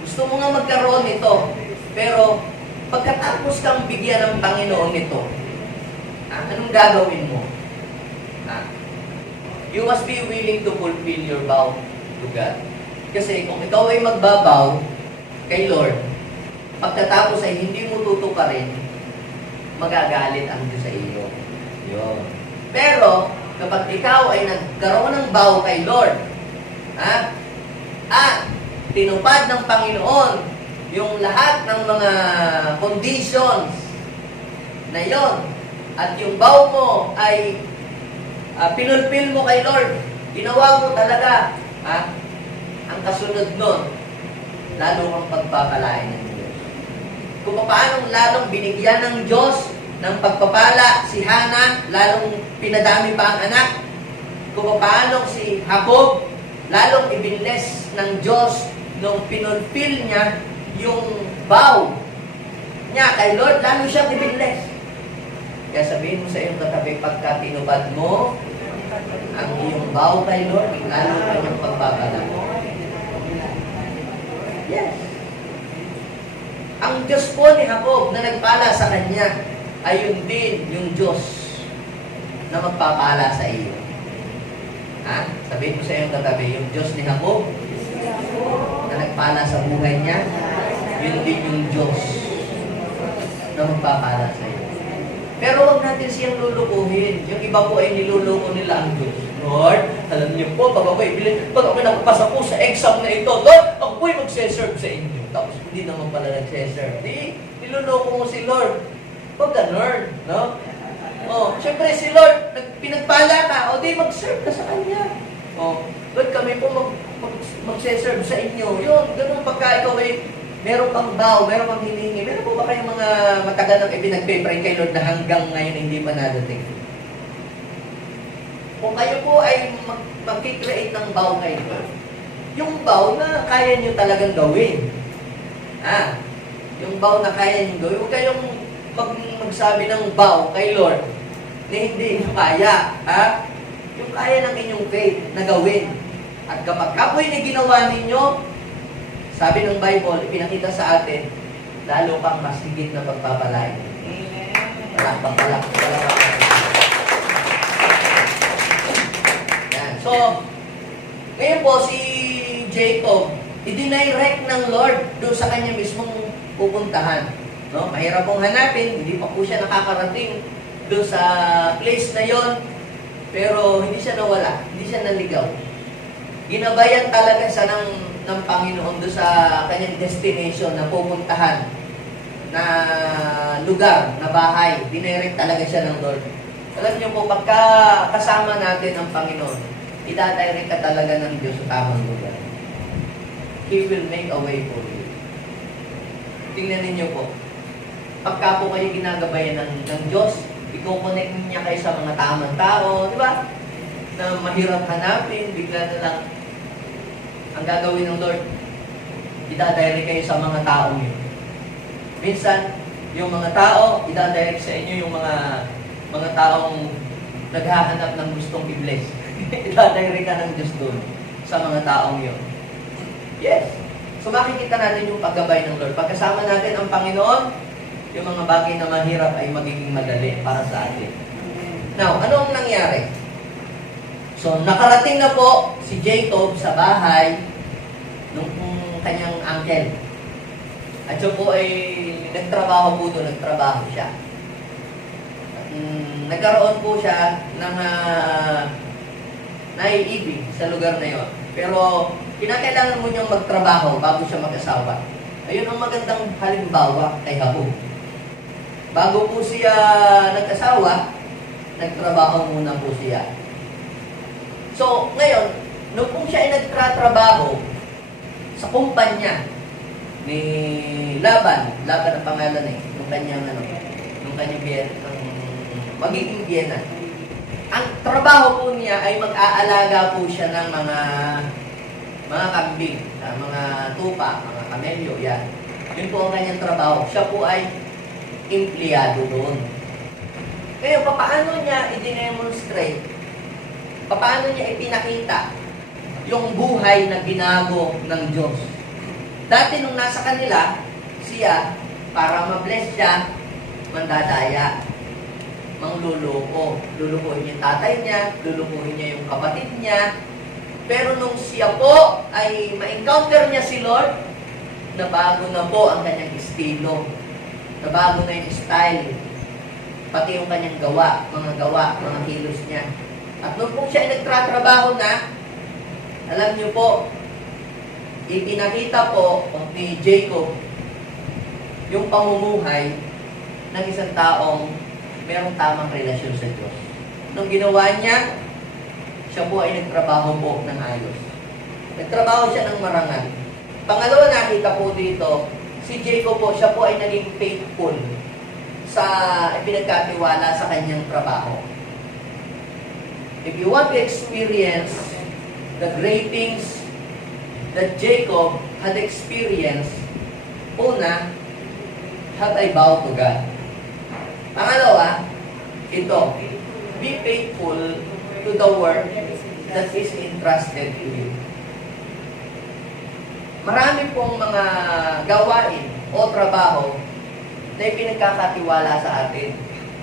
Gusto mo nga magkaroon nito, pero pagkatapos kang bigyan ng Panginoon nito, anong gagawin mo? You must be willing to fulfill your vow to God. Kasi kung ikaw ay magbabaw kay Lord, pagkatapos ay hindi mo tutuparin, magagalit ang Diyos sa iyo. Yun. Pero, kapag ikaw ay nagkaroon ng vow kay Lord, tinupad ng Panginoon yung lahat ng mga conditions na yon, at yung vow mo ay pinulpil mo kay Lord, ginawa mo talaga, ang kasunod nun, lalo kang pagpapalain ng Diyos. Kung paano lalong binigyan ng Diyos ng pagpapala si Hana, lalong pinadami pa ang anak. Kung paano si Jacob, lalong ibinles ng Diyos nung pinulpil niya yung vow niya kay Lord, lalo siyang ibinles. Kaya sabihin mo sa iyong katabi, pagka tinupad mo ang iyong vow kay Lord, lalo kanyang pagpapala. Yes. Ang Diyos po ni Jacob na nagpala sa kanya, ay yun din yung Diyos na magpapala sa iyo. Sabihin mo sa iyong katabi, yung Diyos ni Jacob na nagpala sa buhay niya, yun din yung Diyos na magpapala sa iyo. Pero huwag natin siyang lulukuhin. Yung iba po ay niluluko nila ang Diyos. Lord, alam niyo po, pag ako nakapasa po sa exam na ito, Lord, ako po'y magseserve sa inyo. Tapos hindi naman pala nagseserve. Niluluko mo si Lord. Huwag ganun, no? Siyempre si Lord, pinagpala ka, di mag-serve ka sa Kanya. Lord, kami po magseserve sa inyo. Yun, ganun pagka ikaw ay meron pang vow, meron pang hiningi. Meron po ba kayong mga matagal na ipinag-pray kay Lord na hanggang ngayon hindi pa nadating? Kung kayo po ay mag-create ng vow kay Lord, yung vow na kaya nyo talagang gawin. Yung vow na kaya nyo gawin. Huwag kayong magsabi ng vow kay Lord na hindi nyo kaya. Yung kaya ng inyong faith na gawin. At kapag kapoy na ginawa ninyo, sabi ng Bible, ipinakita sa atin, lalo pang mas higit na pagpapalain. Palakpak. Yan. So, ngayon po si Jacob, i-direct ng Lord doon sa kanya mismong pupuntahan. No? Mahirap pong hanapin, hindi pa po siya nakakarating doon sa place na yon, pero hindi siya nawala, hindi siya naligaw. Ginabayan talaga siya ng Panginoon doon sa kanyang destination na pupuntahan na lugar, na bahay. Dinirect talaga siya ng Lord. Alam niyo po, pagka kasama natin ang Panginoon, itadirect ka talaga ng Diyos sa tamang lugar. He will make a way for you. Tingnan ninyo po, pagka po kayo ginagabayan ng Diyos, i-connect niya kayo sa mga tamang tao, di ba? Na mahirap hanapin, bigla na lang ang gagawin ng Lord, itadirect kayo sa mga tao niyo. Minsan, yung mga tao, itadirect sa inyo yung mga taong naghahanap ng gustong i-bless. Itadirect ka ng Diyos doon sa mga taong yun. Yes. So makikita natin yung paggabay ng Lord. Pagkasama natin ang Panginoon, yung mga bagay na mahirap ay magiging madali para sa atin. Now, ano ang nangyari? So, nakarating na po si Jacob sa bahay nung kanyang uncle. At siya po ay nagtrabaho siya. Nagkaroon po siya ng naiibig sa lugar na yon. Pero, kinakailangan mo niyang magtrabaho bago siya mag-asawa. Ayun ang magandang halimbawa kay Jacob. Bago po siya nag-asawa, nagtrabaho muna po siya. So, ngayon, nung po siya ay nagtratrabaho sa kumpanya ni Laban ang pangalan nung kanyang magiging biyenan. Ang trabaho po niya ay mag-aalaga po siya ng mga kambing, mga tupa, mga kamelyo, yan. Yun po ang kanyang trabaho. Siya po ay empleyado doon. Ngayon, paano niya i-demonstrate? Paano niya ipinakita yung buhay na binago ng Diyos? Dati nung nasa kanila, siya, para ma-bless siya, mandadaya, mangluloko. Lulukuhin yung tatay niya, lulukuhin niya yung kapatid niya. Pero nung siya po ay ma-encounter niya si Lord, nabago na po ang kanyang estilo. Nabago na yung style. Pati yung kanyang mga kilos niya. At nung po siya ay nagtratrabaho na, alam niyo po, ipinakita po ni Jacob yung pamumuhay ng isang taong mayroong tamang relasyon sa Diyos. Nung ginawa niya, siya po ay nagtrabaho po ng ayos. Nagtrabaho siya ng marangal. Pangalawa, nakita po dito, si Jacob po, siya po ay naging faithful sa ipinagkatiwala sa kanyang trabaho. If you want to experience the great things that Jacob had experienced, una, have I bow to God. Pangalawa, ito, be faithful to the work that is entrusted to you. Marami pong mga gawain o trabaho na ipinagkakatiwala sa atin.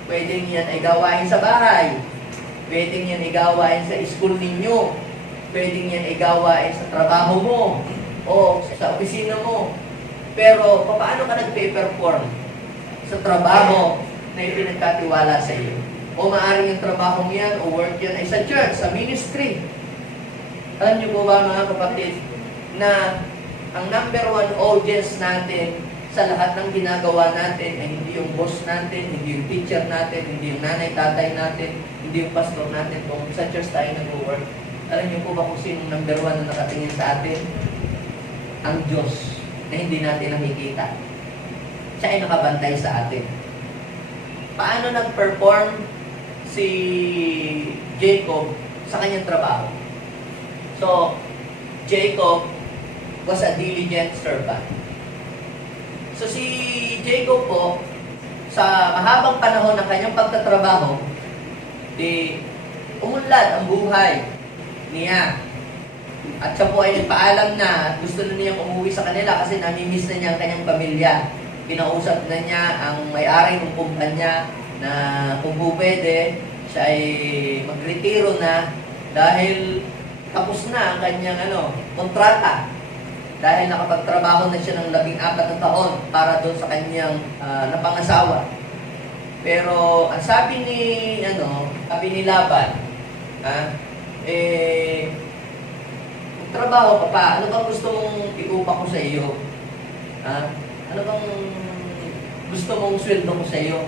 Pwedeng yan ay gawain sa bahay. Pwedeng yan ay gawain sa school ninyo. Pwedeng yan ay gawain sa trabaho mo o sa opisina mo. Pero paano ka nagpe-perform sa trabaho na ipinagkatiwala sa iyo? O maaaring yung trabaho yan o work yan ay sa church, sa ministry. Alam niyo po ba mga kapatid na ang number one audience natin sa lahat ng ginagawa natin ay hindi yung boss natin, hindi yung teacher natin, hindi yung nanay, tatay natin, hindi yung pastor natin. Kung sa church tayo nag-work, alam niyo po ba kung sino number one na nakatingin sa atin? Ang Diyos na hindi natin nakikita. Siya ay nakabantay sa atin. Paano nag-perform si Jacob sa kanyang trabaho? So, Jacob was a diligent servant. So si Jacob po, sa mahabang panahon ng kanyang pagtatrabaho, umunlad ang buhay niya. At siya po ay nagpaalam na at gusto na niyang umuwi sa kanila kasi namimiss na niya ang kanyang pamilya. Kinausap na niya ang may-ari ng kumpanya na kung po pwede, siya ay magretiro na dahil tapos na ang kanyang kontrata. Dahil nakapagtrabaho na siya ng 14 na taon para doon sa kanyang napangasawa. Pero ang sabi ni Laban, trabaho ka pa, ano bang gusto mong iupa ko sa iyo? Ano bang gusto mong sweldo ko sa iyo?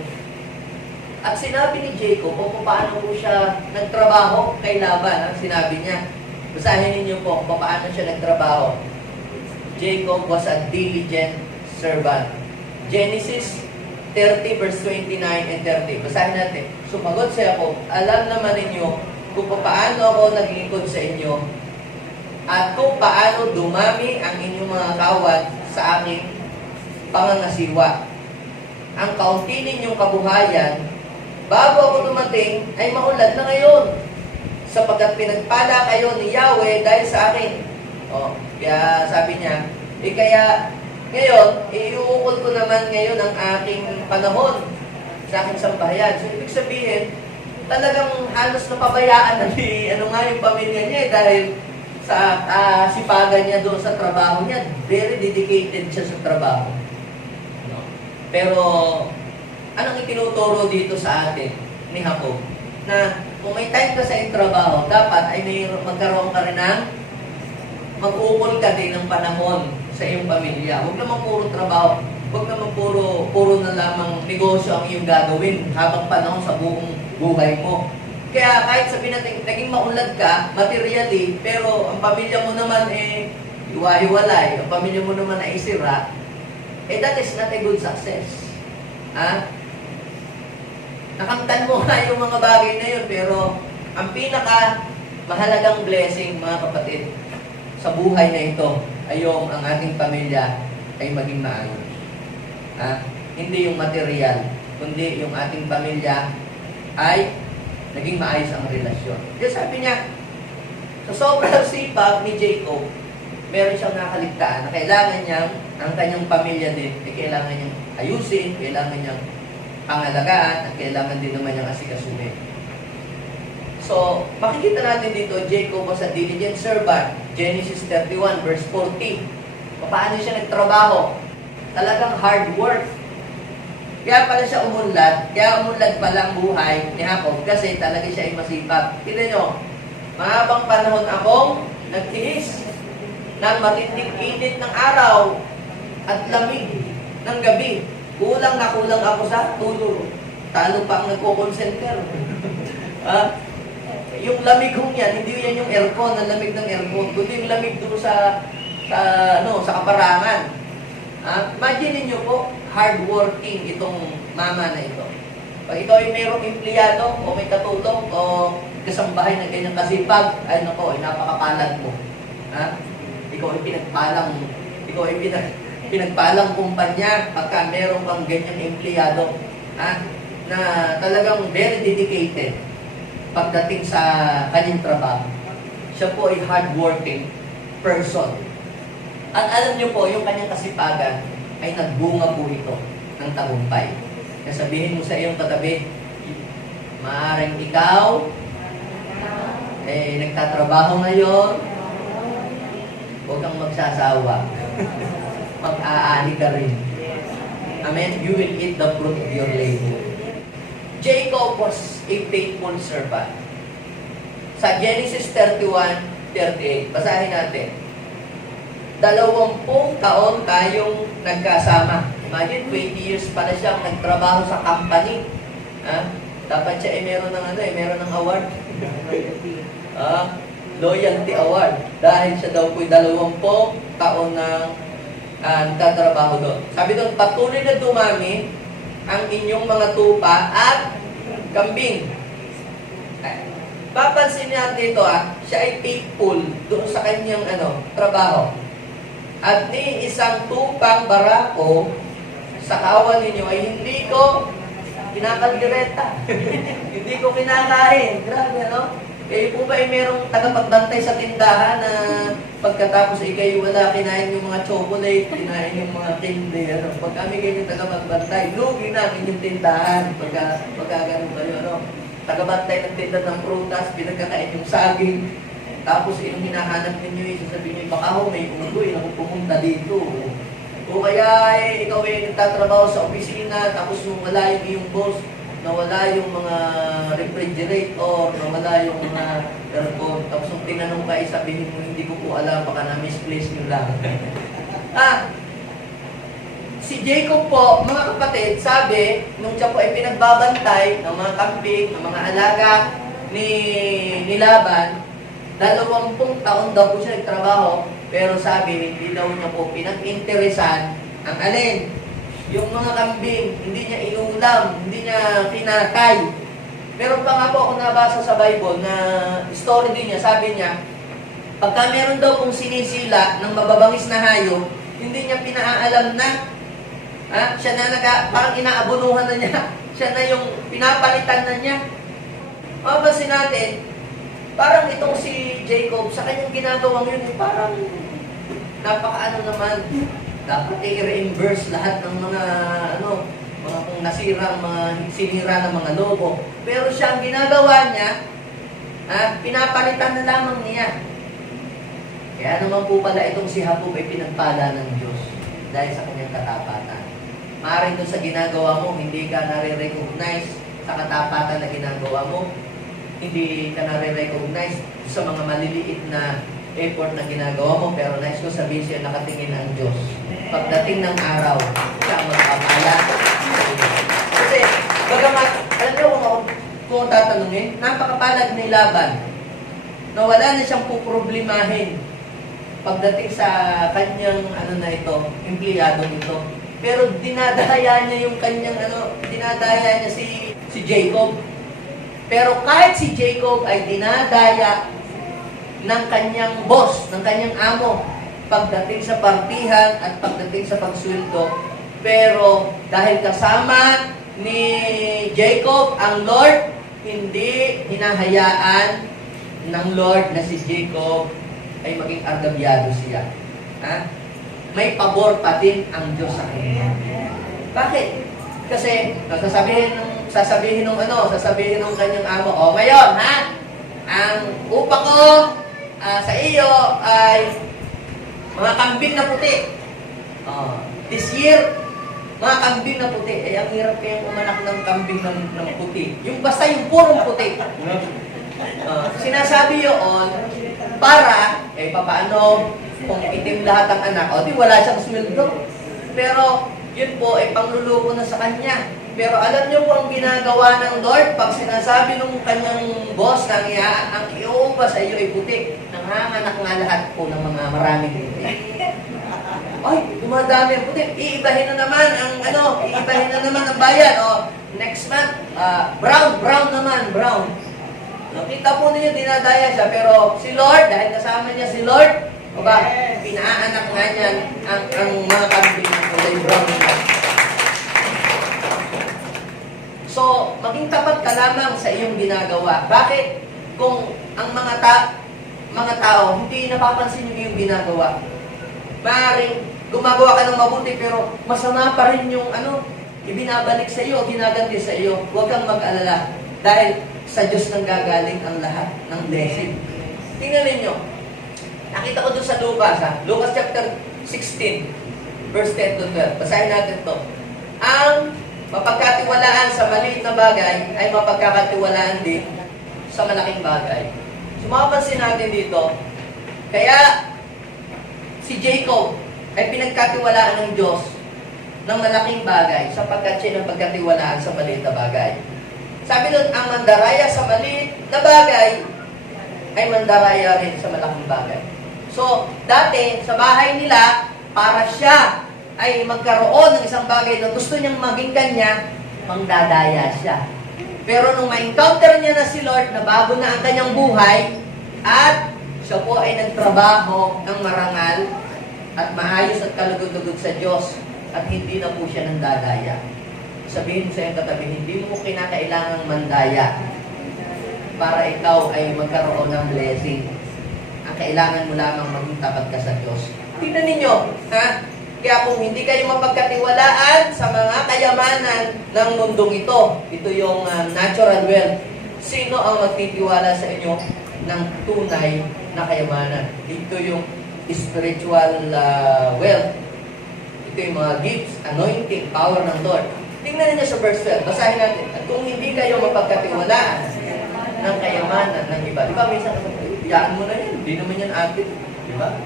At sinabi ni Jacob kung paano po siya nagtrabaho kay Laban. Ang sinabi niya, basahin ninyo po kung paano siya nagtrabaho. Jacob was a diligent servant. Genesis 30 verse 29 and 30. Basahin natin. Sumagot si Jacob, alam naman ninyo kung paano ako naglingkod sa inyo at kung paano dumami ang inyong mga kawat sa aking pangangasiwa. Ang kaunti ninyong kabuhayan, bago ako dumating, ay maulad na ngayon, sapagkat pinagpala kayo ni Yahweh dahil sa akin. Kaya sabi niya, kaya ngayon, iuukol ko naman ngayon ang aking panahon sa aking sambahayan. So, ibig sabihin, talagang halos napabayaan na yung pamilya niya dahil sa sipagan niya doon sa trabaho niya. Very dedicated siya sa trabaho. Pero, anong itinuturo dito sa atin ni Jacob? Na kung may time ka sa iyong trabaho, dapat ay magkaroon ka rin ng mag-uukol ka din ng panahon sa iyong pamilya. Huwag naman puro trabaho. Huwag naman puro na lamang negosyo ang iyong gagawin habang panahon sa buong buhay mo. Kaya kahit sabihin natin, naging maunlad ka, materially, pero ang pamilya mo naman hiwa-hiwalay, ang pamilya mo naman ay sira, that is not a good success. Nakamtan mo nga yung mga bagay na yun, pero ang pinaka mahalagang blessing, mga kapatid, sa buhay na ito ay yung ang ating pamilya ay maging maayos. Hindi yung material, kundi yung ating pamilya ay naging maayos ang relasyon. Kaya sabi niya, sa sobrang sipag ni Jacob, meron siyang nakaligtaan na kailangan niyang, ang kanyang pamilya din, kailangan niyang ayusin, kailangan niyang pangalagaan, at kailangan din naman niyang asikasuhin. So, makikita natin dito, Jacob was a diligent servant. Genesis 31 verse 40. Paano siya nagtrabaho? Talagang hard work. Kaya pala siya umunlad. Kaya umunlad pala ang buhay ni Jacob kasi talaga siya ay masipag. Tignan nyo, mahabang panahon akong nagtiis ng matinding init ng araw at lamig ng gabi. Kulang na kulang ako sa tulog. Talo pa ang nagko-call center. Yung lamig hong yan, hindi yan yung aircon, ang lamig ng aircon, kundi yung lamig doon sa kaparangan. Imagine niyo po, hardworking itong mama na ito. Pag ikaw ay mayroong empleyado o may katulong o kasambahay na ganyan kasipag, ay nako, ay napakapalad mo. Ikaw ay pinagpalang kumpanya pagka meron kang ganyang empleyado na talagang very dedicated pagdating sa kanyang trabaho. Siya po ay hardworking person. At alam niyo po, yung kanyang kasipagan ay nagbunga po ito ng tagumpay. Kaya sabihin mo sa iyong katabi, maaaring ikaw nagtatrabaho ngayon, huwag kang magsasawa. Mag-aani ka rin. Amen? You will eat the fruit of your labor. Jacob was a faithful servant. Sa Genesis 31:38, basahin natin. 20 taon tayong nagkasama. Imagine, 20 years pala siyang nagtrabaho sa company. Dapat siya meron ng award. Loyalty award. Dahil siya daw po'y 20 taon na nagtatrabaho doon. Sabi doon, patuloy na dumami ang inyong mga tupa at kambing. Papansin natin ito, siya ay faithful doon sa kanyang trabaho. At ni isang tupang barako sa kawan ninyo ay hindi ko kinakaldereta. Hindi ko kinakain. Grabe, Kayo po ba ay merong tagapagbantay sa tindahan na pagkatapos kayo wala, kinain yung mga chocolate, kinain yung mga candy, Pag kami kayo yung tagapagbantay, lugi namin yung tindahan. Pagka ganun kayo, tagabantay ng tindahan ng prutas, pinagkakain yung saging. Tapos yung hinahanap ninyo, sasabihin nyo, baka may unggoy na pumunta dito. O kaya ikaw ay nagtatrabaho sa opisina, tapos wala yung iyong boss, nawala yung mga refrigerator, nawala yung mga aircon, tapos nung tinanong ka, sabihin mo, hindi ko po alam, baka na-misplace nyo lang. Si Jacob po, mga kapatid, sabi, nung siya po ay pinagbabantay ng mga kambing, ng mga alaga ni Laban, 20 taon daw po siya nagtrabaho, pero sabi, hindi daw niya po pinag-interesan ang alin. Yung mga kambing, hindi niya inulam, hindi niya kinakay. Meron pa nga po ako nabasa sa Bible na story din niya, sabi niya, pagka meron daw pong sinisila ng mababangis na hayop, hindi niya pinaalam na. Siya na parang inaabunuhan na niya. Siya na yung pinapalitan na niya. Mapapansin natin, parang itong si Jacob, sa kanyang ginagawang yun, parang napakaano naman. Dapat i-reimburse lahat ng mga mga kung nasira, mga sinira ng mga lobo. Pero siya, ang ginagawa niya, pinapalitan na lamang niya. Kaya naman po pala itong si Jacob ay pinagpala ng Diyos dahil sa kanyang katapatan. Maaaring doon sa ginagawa mo, hindi ka nare-recognize sa katapatan na ginagawa mo. Hindi ka nare-recognize sa mga maliliit na effort na ginagawa mo, pero nais ko sabihin siya, nakatingin ang Diyos. Pagdating ng araw, siya ang magpapala. Kasi, bagamat, alam niyo kung tatanungin, napakapalad ni Laban na wala na siyang puproblemahin pagdating sa kanyang, empleyado nito. Pero dinadaya niya yung kanyang, dinadaya niya si Jacob. Pero kahit si Jacob ay dinadaya ng kanyang boss, ng kanyang amo, pagdating sa partihan at pagdating sa pagsweldo. Pero dahil kasama ni Jacob ang Lord, hindi hinahayaan ng Lord na si Jacob ay maging argabyado siya. May pabor pa din ang Diyos sa kanya. Bakit? Kasi sasabihin ng kanyang amo, ngayon, ang upa ko sa iyo ay mga kambing na puti. This year, mga kambing na puti. Ang hirap kayang umanak ng kambing ng puti. Basta yung purong puti. Sinasabi yun para, paano kung itim lahat ang anak, di wala siyang sweldo. Pero, yun po ay pangluloko na sa kanya. Pero alam niyo po ang ginagawa ng Lord pag sinasabi ng kanyang boss na ang iuupa sa iyo ay putik. Nanganganak nga lahat po ng mga maraming putik. Ay, dumadami ang putik. Iibahin na naman ang bayan. O, next month, brown naman. Nakita po ninyo, dinadaya siya. Pero si Lord, dahil kasama niya si Lord, pinaanak nga niya ang mga kambing ng kulay brown. So, maging tapat ka lamang sa iyong ginagawa. Bakit? Kung ang mga tao hindi napapansin yung iyong ginagawa, maaaring gumagawa ka ng mabuti pero masama pa rin yung ibinabalik sa iyo, ginaganti sa iyo. Huwag kang mag-alala dahil sa Diyos nang gagaling ang lahat ng blessing. Tingnan ninyo. Nakita ko doon sa Lucas chapter 16, verse 10 to 12. Basahin natin to. Ang mapagkatiwalaan sa maliit na bagay ay mapagkakatiwalaan din sa malaking bagay. So, mapapansin natin dito, kaya si Jacob ay pinagkatiwalaan ng Diyos ng malaking bagay sapagkat siya ng pagkatiwalaan sa maliit na bagay. Sabi doon, ang mandaraya sa maliit na bagay ay mandaraya rin sa malaking bagay. So, dati, sa bahay nila, para siya ay magkaroon ng isang bagay na gusto niyang maging kanya, mangdadaya siya. Pero nung ma-encounter niya na si Lord, na bago na ang kanyang buhay, at siya po ay nagtrabaho ng marangal, at maayos at kalugod-lugod sa Diyos, at hindi na po siya nandadaya. Sabihin sa iyong katabi, hindi mo kinakailangang mandaya para ikaw ay magkaroon ng blessing. Ang kailangan mo lamang maging tapat ka sa Diyos. Tingnan ninyo, ha? Kaya kung hindi kayo mapagkatiwalaan sa mga kayamanan ng mundong ito, ito yung natural wealth, sino ang magtitiwala sa inyo ng tunay na kayamanan? Ito yung spiritual wealth. Ito yung mga gifts, anointing, power ng Lord. Tingnan niyo sa verse 12. Basahin natin. At kung hindi kayo mapagkatiwalaan ng kayamanan ng iba, di ba minsan, iyaan mo na yan, hindi naman yan atin. Di ba?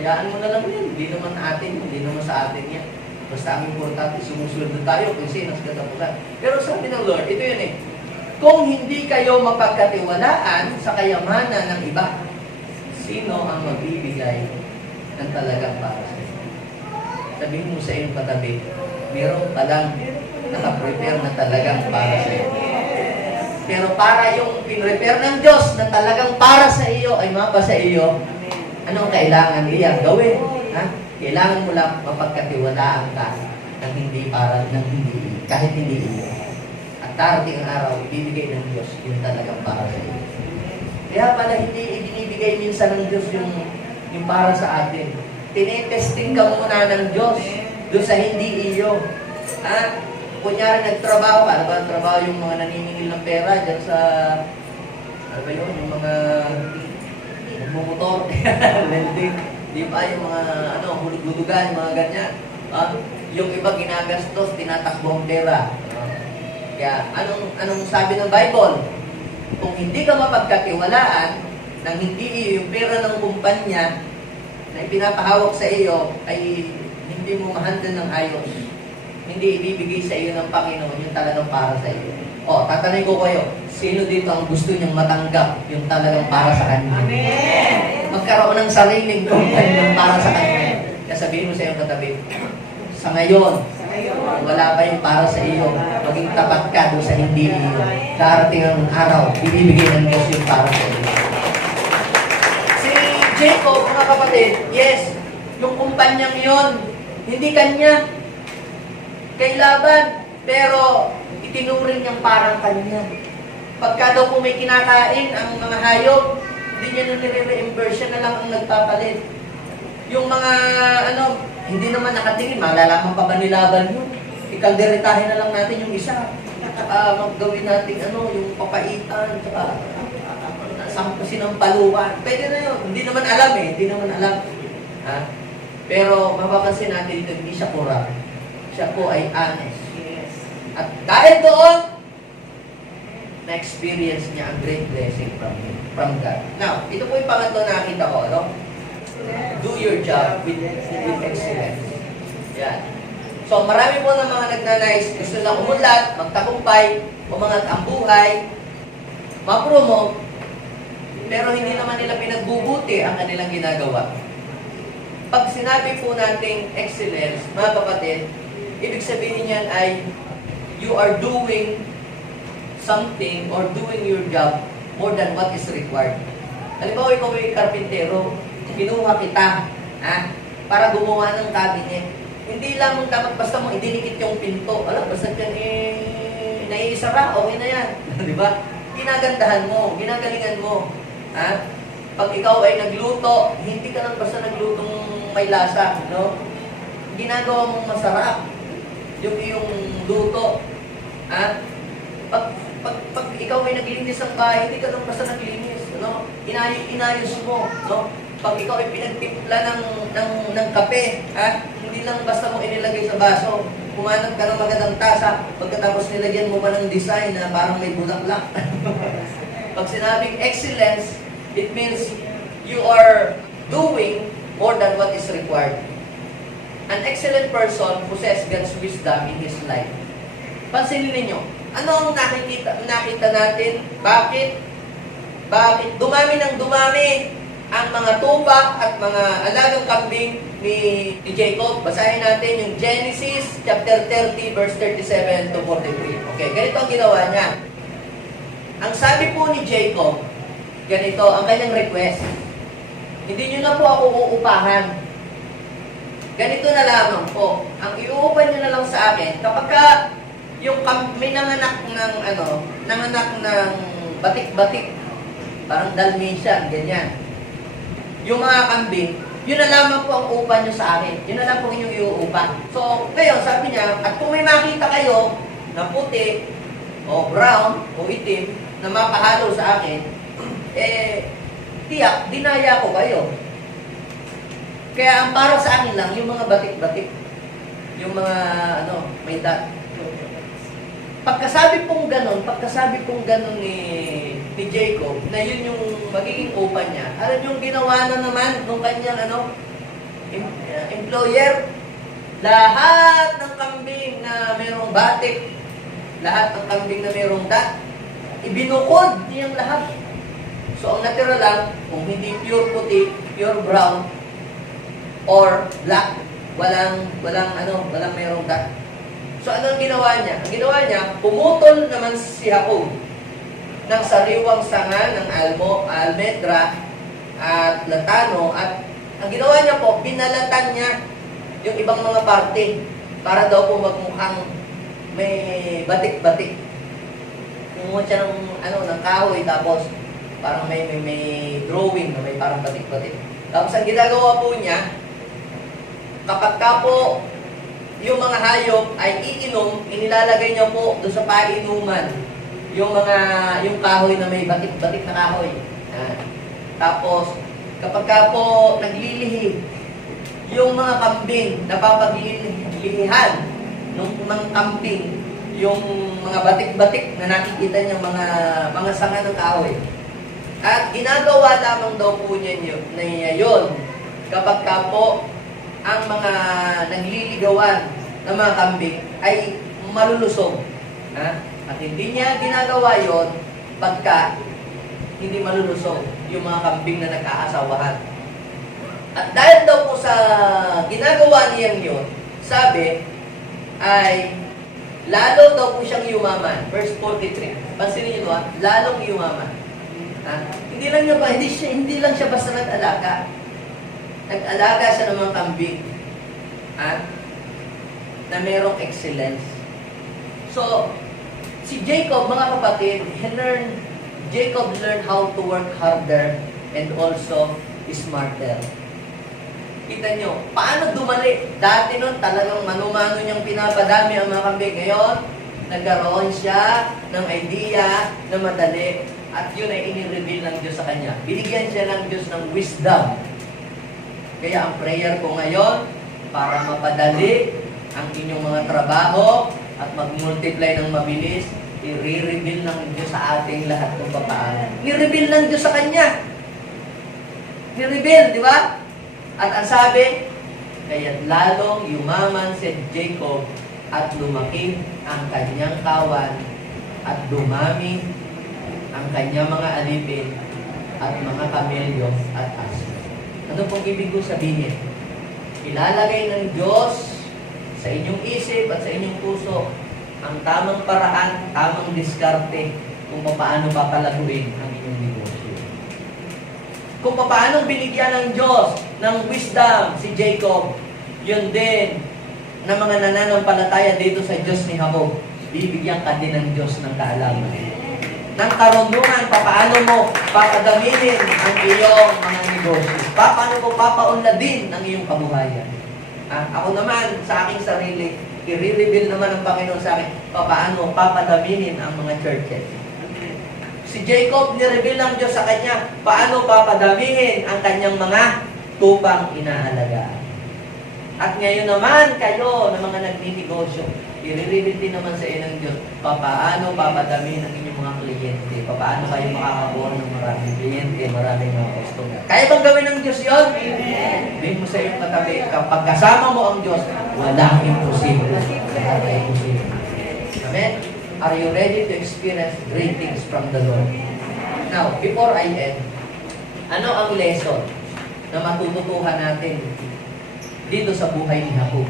Hayaan mo na lang yan. Hindi naman atin, hindi naman sa atin yan. Basta ang importante, sumusunod tayo kung sino sa katapusan. Pero sabi ng Lord, ito yun eh. Kung hindi kayo mapagkatiwalaan sa kayamanan ng iba, sino ang magbibigay ng talagang para sa iyo? Sabihin mo sa iyong katabi, meron palang nakaprepare na talagang para sa iyo. Pero para yung pinrepare ng Diyos na talagang para sa iyo ay mapa sa iyo, anong kailangan iyang gawin? Ha? Kailangan mo lang mapagkatiwalaan ka ng hindi para, ng hindi, kahit hindi iyo. At darating ang araw, ibibigay ng Diyos yung talagang para sa iyo. Kaya pala hindi ibinibigay minsan ng Diyos yung para sa atin. Tinetesting ka muna ng Diyos doon sa hindi iyo. Ha? Kunyari nagtrabaho ka, ano ba ang trabaho yung mga naniningil ng pera dyan sa, ano ba yun, yung mga nagmumotor, welding, di ba yung mga, hulug-hulugan, mga ganyan. Yung iba ginagastos, tinatakbo ang pera. Kaya, anong sabi ng Bible? Kung hindi ka mapagkatiwalaan, nang hindi yung pera ng kumpanya na ipinapahawak sa iyo, ay hindi mo mahanda ng ayos. Hindi ibibigay sa iyo ng Panginoon yung talagang para sa iyo. Tatanungin ko kayo, sino dito ang gusto niyang matanggap yung talagang para sa kanya? Amen! Magkaroon ng sariling kumpanya para sa kanya. Kaya sabihin mo sa iyong katabi, sa ngayon, wala pa yung para sa iyo, maging tapat ka doon sa hindi iyo. Darating ang araw, ibibigay ng Diyos yung para sa iyo. Si Jacob, mga kapatid, yes, yung kumpanyang yon, hindi kanya, kay Laban, pero itinuring niyang parang kanya. Pagka daw kung may kinakain ang mga hayop, hindi niya na nire-reimburse, siya na lang ang nagpapalit. Yung mga, hindi naman nakatingin, malalaman pa ba ni Laban yun? Ikalderitahin na lang natin yung isa. Maggawin natin, yung papaitan, saka sinampaluan. Pwede na yun. Hindi naman alam eh. Hindi naman alam. Ha? Pero mapapansin natin dito, hindi siya corrupt. Siya po ay honest. At dahil doon, na-experience niya ang great blessing from God. Now, ito po yung pangatlo na nakita ko, Do your job with excellence. Yan. So, marami po ng mga nagnanais, gusto lang umunlad, magtagumpay, umangat ang buhay, ma-promote, pero hindi naman nila pinagbubuti ang kanilang ginagawa. Pag sinabi po nating excellence, mga kapatid, ibig sabihin niyan ay you are doing something or doing your job more than what is required. Halimbawa, ikaw ay karpintero, kinuha kita para gumawa ng cabinet. Hindi lang dapat basta mo idinikit yung pinto. Alam, basta yan naiisara, okay na yan. Di ba? Ginagandahan mo, ginagalingan mo. Pag ikaw ay nagluto, hindi ka lang basta naglutong may lasa, no? Ginagawa mong masarap yung iyong luto. Pag ikaw ay naglinis ng bahay, hindi ka lang basta naglinis, no? Inayos mo, no? Pag ikaw ay pinagtimpla ng kape, hindi lang basta mo inilagay sa baso. Kumanap ka ng magandang tasa, pagkatapos nilagyan mo pa ng design na parang may bulaklak. Pag sinabing excellence, it means you are doing more than what is required. An excellent person possesses God's wisdom in his life. Pansinin ninyo, ano ang nakita natin? Bakit dumami ng dumami ang mga tupa at mga alagang kambing ni Jacob? Basahin natin yung Genesis chapter 30 verse 37 to 43. Okay, ganito ang ginawa niya. Ang sabi po ni Jacob, ganito ang kanyang request. Hindi niyo na po ako uupahan. Ganito na lamang po. Ang iuupan niyo na lang sa akin, kapag yung may nanganak ng batik-batik, parang Dalmatian, ganyan. Yung mga kambing, yun na lamang po ang upa nyo sa akin. Yun na lang po inyong iuupa. So, ngayon, sabi niya, at kung may makita kayo na puti, o brown, o itim, na mapahalo sa akin, tiyak, dinaya ko kayo. Kaya ang para sa akin lang, yung mga batik-batik, yung mga, may Pagkasabi pong ganon ni Jacob, na yun yung magiging upa niya, alam yung ginawa na naman nung kanyang employer, lahat ng kambing na mayroong batik, lahat ng kambing na mayroong ibinukod niyang lahat. So, ang natira lang, kung hindi pure puti, pure brown, or black, walang mayroong So, ano ang ginawa niya? Ang ginawa niya, pumutol naman si Jacob ng sariwang sanga ng almendra at latano, at ang ginawa niya po, binalatan niya yung ibang mga parte para daw po magmukhang may batik-batik. Kumuha siya ng kahoy, tapos parang may drawing na may parang batik-batik. Tapos ang ginagawa po niya, kapag po yung mga hayop ay iinom, inilalagay niya po doon sa painuman yung kahoy na may batik-batik na kahoy. Tapos, kapag po naglilihi, yung mga kambing, napapaglilihan ng mga kambing, yung mga batik-batik na nakikita niyang mga sanga ng kahoy. At ginagawa lamang daw po niya yun kapag po ang mga nagliligawan ng mga kambing ay malulusog. At hindi niya ginagawa yon pagka hindi malulusog yung mga kambing na nagkaasawahan. At dahil daw po sa ginagawa niya yun, sabi ay lalo daw po siyang yumaman. Verse 43. Pansinin niyo lalong yumaman. Hindi lang siya basta nag-alaga. Nag-alaga siya ng mga kambing na mayroong excellence. So, si Jacob, mga kapatid, Jacob learned how to work harder and also smarter. Kita nyo, paano dumali? Dati nun, talagang mano-mano niyang pinapadami ang mga kambing. Ngayon, nagkaroon siya ng idea na madali, at yun ay ini-reveal ng Diyos sa kanya. Binigyan siya ng Diyos ng wisdom. Kaya ang prayer ko ngayon, para mapadali ang inyong mga trabaho at mag-multiply ng mabilis, i-reveal ng Diyos sa ating lahat kung paano. Ni-reveal ng Diyos sa Kanya. Ni-reveal, di ba? At ang sabi, Kaya't lalong yumaman si Jacob at lumaki ang kanyang kawan at dumami ang kanyang mga alipin at mga kamelyo at aso. Ano pong ibig ko sabihin? Ilalagay ng Diyos sa inyong isip at sa inyong puso ang tamang paraan, tamang diskarte kung paano papalaguin ang inyong negosyo. Kung paano binigyan ng Diyos ng wisdom si Jacob, yun din na mga nananampalataya dito sa Diyos ni Jacob, bibigyan ka din ng Diyos ng kaalaman. Ng karunungan, paano mo papadaminin ang iyong mga negosyo. Paano mo papaunladin ang iyong kabuhayan. Ako naman, sa aking sarili, i-reveal naman ng Panginoon sa akin, paano papadaminin ang mga churches. Si Jacob, nireveal ng Diyos sa kanya, paano papadamihin ang kanyang mga tupang inaalagaan. At ngayon naman, kayo na mga nagninegosyo, i-reveal din naman sa inyo ng Diyos, paano papadamihin ang inyong mga kliyente, paano kayo makakakuha ng maraming kliyente, maraming mga customer. Kaya bang gawin ng Diyos yun? Amen. Sabihin mo sa iyong katabi, kapag kasama mo ang Diyos, walang imposible. Lahat ay imposible. Amen? Are you ready to experience great things from the Lord? Now, before I end, ano ang lesson na matututuhan natin dito sa buhay ni Jacob?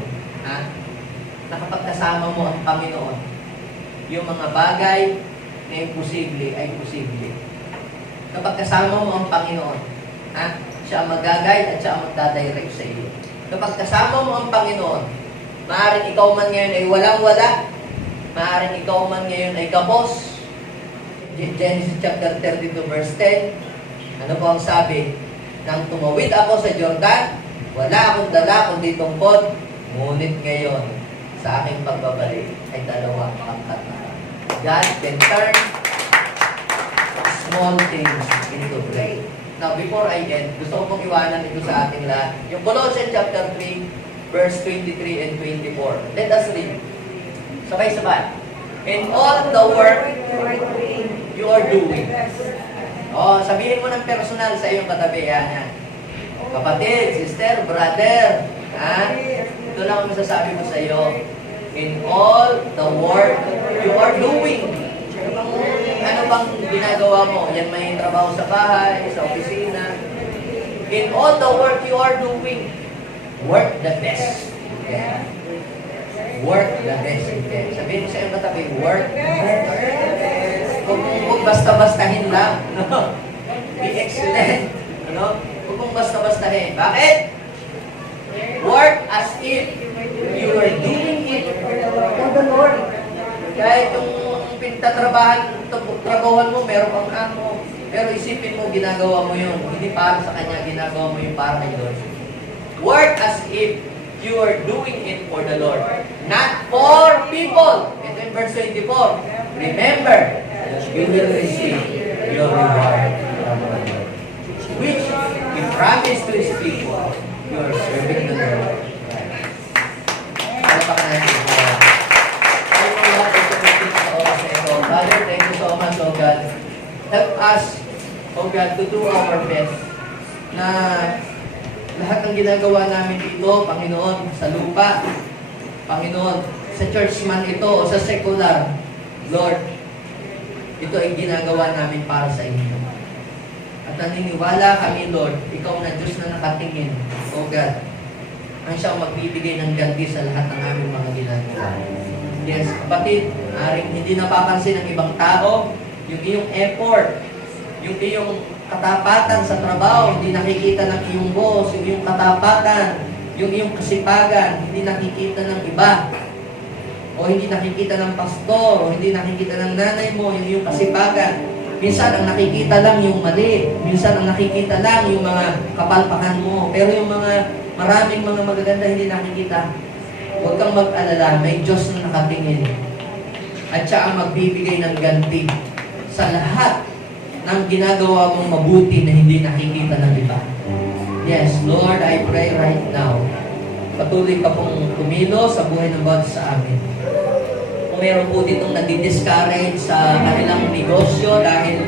Na kapag kasama mo ang Panginoon, yung mga bagay na imposible ay posible. Kapag kasama mo ang Panginoon, siya ang mag-guide at siya ang magdadirect sa iyo. Kapag kasama mo ang Panginoon, maaaring ikaw man ngayon ay walang-wala, maaaring ikaw man ngayon ay kapos. Genesis chapter 32 verse 10, ano po ang sabi? Nang tumawid ako sa Jordan, wala akong dala kundi tungkod, ngunit ngayon, sa aking pagbabalik, ay dalawa makangkat na. God can turn small things into great. Now, before I end, gusto ko pong iwanan ito sa ating lahat. Yung Colossians chapter 3, verse 23 and 24. Let us read. Sabay-sabay. In all the work you are doing. Sabihin mo ng personal sa iyong katabi. Yan. Kapatid, sister, brother. Ito lang ang masasabi ko sa iyo. In all the work you are doing. Ano bang ginagawa mo? Yan, may trabaho sa bahay, sa opisina. In all the work you are doing, work the best. Okay? Work the best. Okay? Sabihin mo sa iyong katabi, work the best. Huwag basta-bastahin lang. Be excellent. Huwag mong basta-bastahin. Bakit? Work as if you are doing it for the Lord. Kahit yung trabahan mo, meron kang amo. Pero isipin mo, ginagawa mo yun. Hindi para sa kanya, ginagawa mo yun para kay Lord. Work as if you are doing it for the Lord. Not for people. Ito in verse 24. Remember, you will receive your reward from the Lord. Which He promised to His people. You are serving the Lord. Ano pa ka natin? Father, thank you so much, oh God. Help us, oh God, to do our best na lahat ng ginagawa namin dito, Panginoon, sa lupa, Panginoon, sa church man ito o sa secular, Lord, ito ay ginagawa namin para sa inyo. At naniniwala kami, Lord, ikaw na Diyos na nakatingin, oh God, ang siyang magbibigay ng ganti sa lahat ng aming mga ginagawa. Yes, kapatid, hindi napapansin ng ibang tao yung iyong effort, yung iyong katapatan sa trabaho, hindi nakikita ng iyong boss, yung iyong katapatan, yung iyong kasipagan, hindi nakikita ng iba, o hindi nakikita ng pastor, o hindi nakikita ng nanay mo, yung iyong kasipagan. Minsan ang nakikita lang yung mali, minsan ang nakikita lang yung mga kapalpakan mo, pero yung mga maraming mga magaganda hindi nakikita. Huwag kang mag-alala, may Diyos na nakatingin. At siya ang magbibigay ng ganti sa lahat ng ginagawa mong mabuti na hindi nakikita ng iba. Yes, Lord, I pray right now. Patuloy ka pong kumilos sa buhay ng bawat sa amin. Kung meron po ditong nadi-discourage sa kanilang negosyo dahil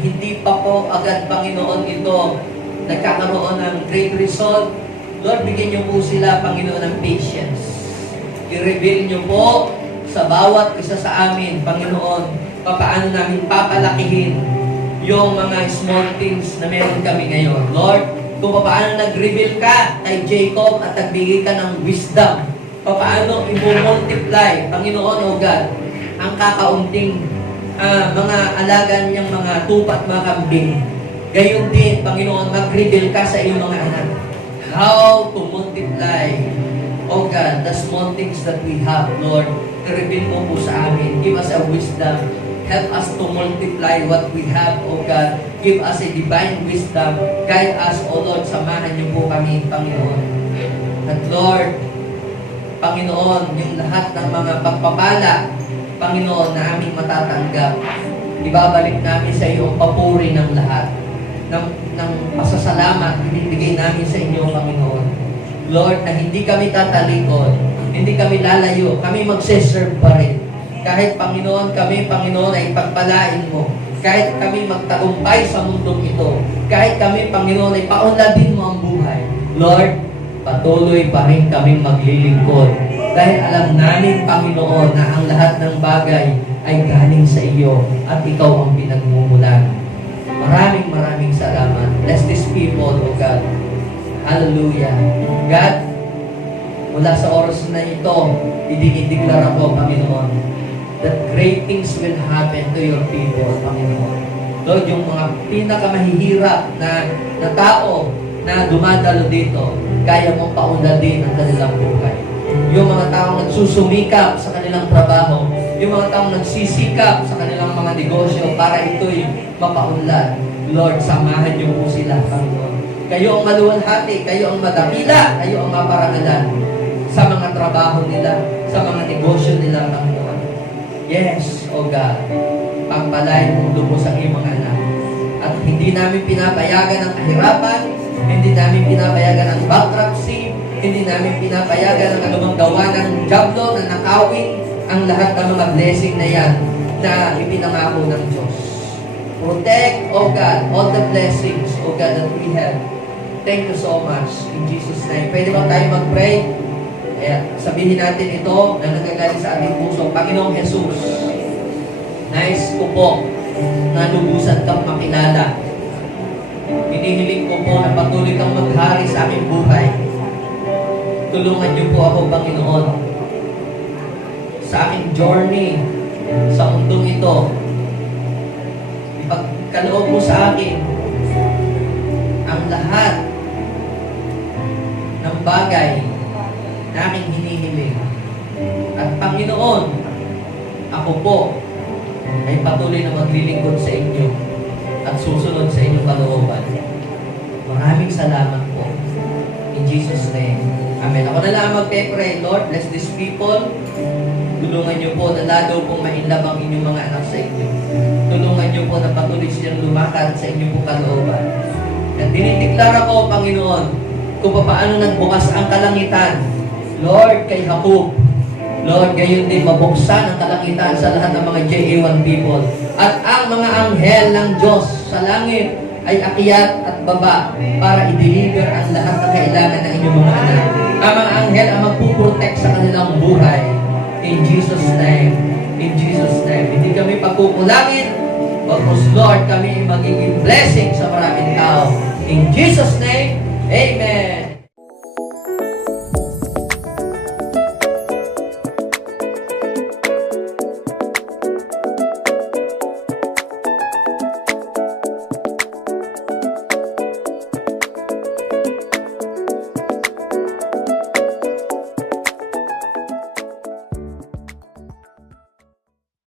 hindi pa po agad, Panginoon, ito nagkakaroon ng great result, Lord, bigyan niyo po sila, Panginoon, ng patience. I-reveal niyo po sa bawat isa sa amin, Panginoon, paano namin papalakihin yung mga small things na meron kami ngayon. Lord, kung paano nag-reveal ka kay Jacob at nagbigay ka ng wisdom, paano i-multiply, Panginoon, O God, ang kakaunting mga alaga niyang mga tupa at mga kambing. Gayon din, Panginoon, mag-reveal ka sa iyong mga anak. How to multiply, O God, the small things that we have, Lord. I-reveal mo po sa amin. Give us a wisdom. Help us to multiply what we have, O God. Give us a divine wisdom. Guide us, O Lord. Samahan niyo po kami, Panginoon. At Lord, Panginoon, yung lahat ng mga pagpapala, Panginoon, na aming matatanggap, ibabalik namin sa iyo ang papuri ng lahat. Ng pasasalamat, ibibigay namin sa inyo, Panginoon. Lord, na hindi kami tatalikod, hindi kami lalayo, kami magse-serve pa rin. Kahit, Panginoon, kami, Panginoon, ay pagpalain mo. Kahit kami magtagumpay sa mundong ito. Kahit kami, Panginoon, ay paunladin mo ang buhay. Lord, patuloy pa rin kaming maglilingkod. Dahil alam namin, Panginoon, na ang lahat ng bagay ay galing sa iyo at ikaw ang pinagmumulan. Maraming salamat. Bless these people, O God. Hallelujah. God, mula sa oras na ito, idinideklara ko, Panginoon, that great things will happen to your people, Panginoon. Lord, yung mga pinakamahihirap na tao na dumadalo dito, kaya mong paunladin ang kanilang buhay. Yung mga taong nagsusumikap sa kanilang trabaho, yung mga taong nagsisikap sa kanilang mga negosyo para ito'y mapaunlad. Lord, samahan niyo po sila, Panginoon. Kayo ang maluwalhati, kayo ang madakila, kayo ang maparangalan sa mga trabaho nila, sa mga negosyo nila, Panginoon. Yes, O God, pagpalain mong lubos ang iyong mga anak. At hindi namin pinapayagan ang kahirapan, hindi namin pinapayagan ang bankruptcy, hindi namin pinapayagan ang anumang gawa ng diablo na nakawin ang lahat ng mga blessing na yan na ipinangako ng Diyos. Protect, O God, all the blessings, O God, that we have. Thank you so much. In Jesus' name. Pwede ba tayo mag-pray? Sabihin natin ito na nagagaling sa ating puso. Panginoong Jesus, nais ko po na lubusan kang makilala. Hinihiling ko po na patuloy kang maghari sa aming buhay. Tulungan niyo po ako, Panginoon, sa aking journey sa mundong ito. Ipagkaloob mo sa akin ang lahat ng bagay na aking hinihiling. At Panginoon, ako po ay patuloy na maglilingkod sa inyo at susunod sa inyong kalooban. Maraming salamat po. In Jesus' name. Amen. Ako na lang magpe-pray. Lord, bless these people. Tulungan niyo po na lalo pong mainlove ang inyong mga anak sa inyo. Tulungan niyo po na patuloy silang lumakad sa inyong pong kalooban. At dinideklara ko, Panginoon, kung paano nagbukas ang kalangitan. Lord, kay Jacob. Lord, gayon din mabuksan ang kalangitan sa lahat ng mga JA1 people. At ang mga anghel ng Diyos sa langit ay akyat at baba para i-deliver ang lahat ng kailangan ng inyong mga anak. Ang mga anghel ang magpuprotect sa kanilang buhay. In Jesus' name. In Jesus' name. Hindi kami pagkukulangin, bagkus Lord, kami magiging blessing sa maraming tao. In Jesus' name, Amen.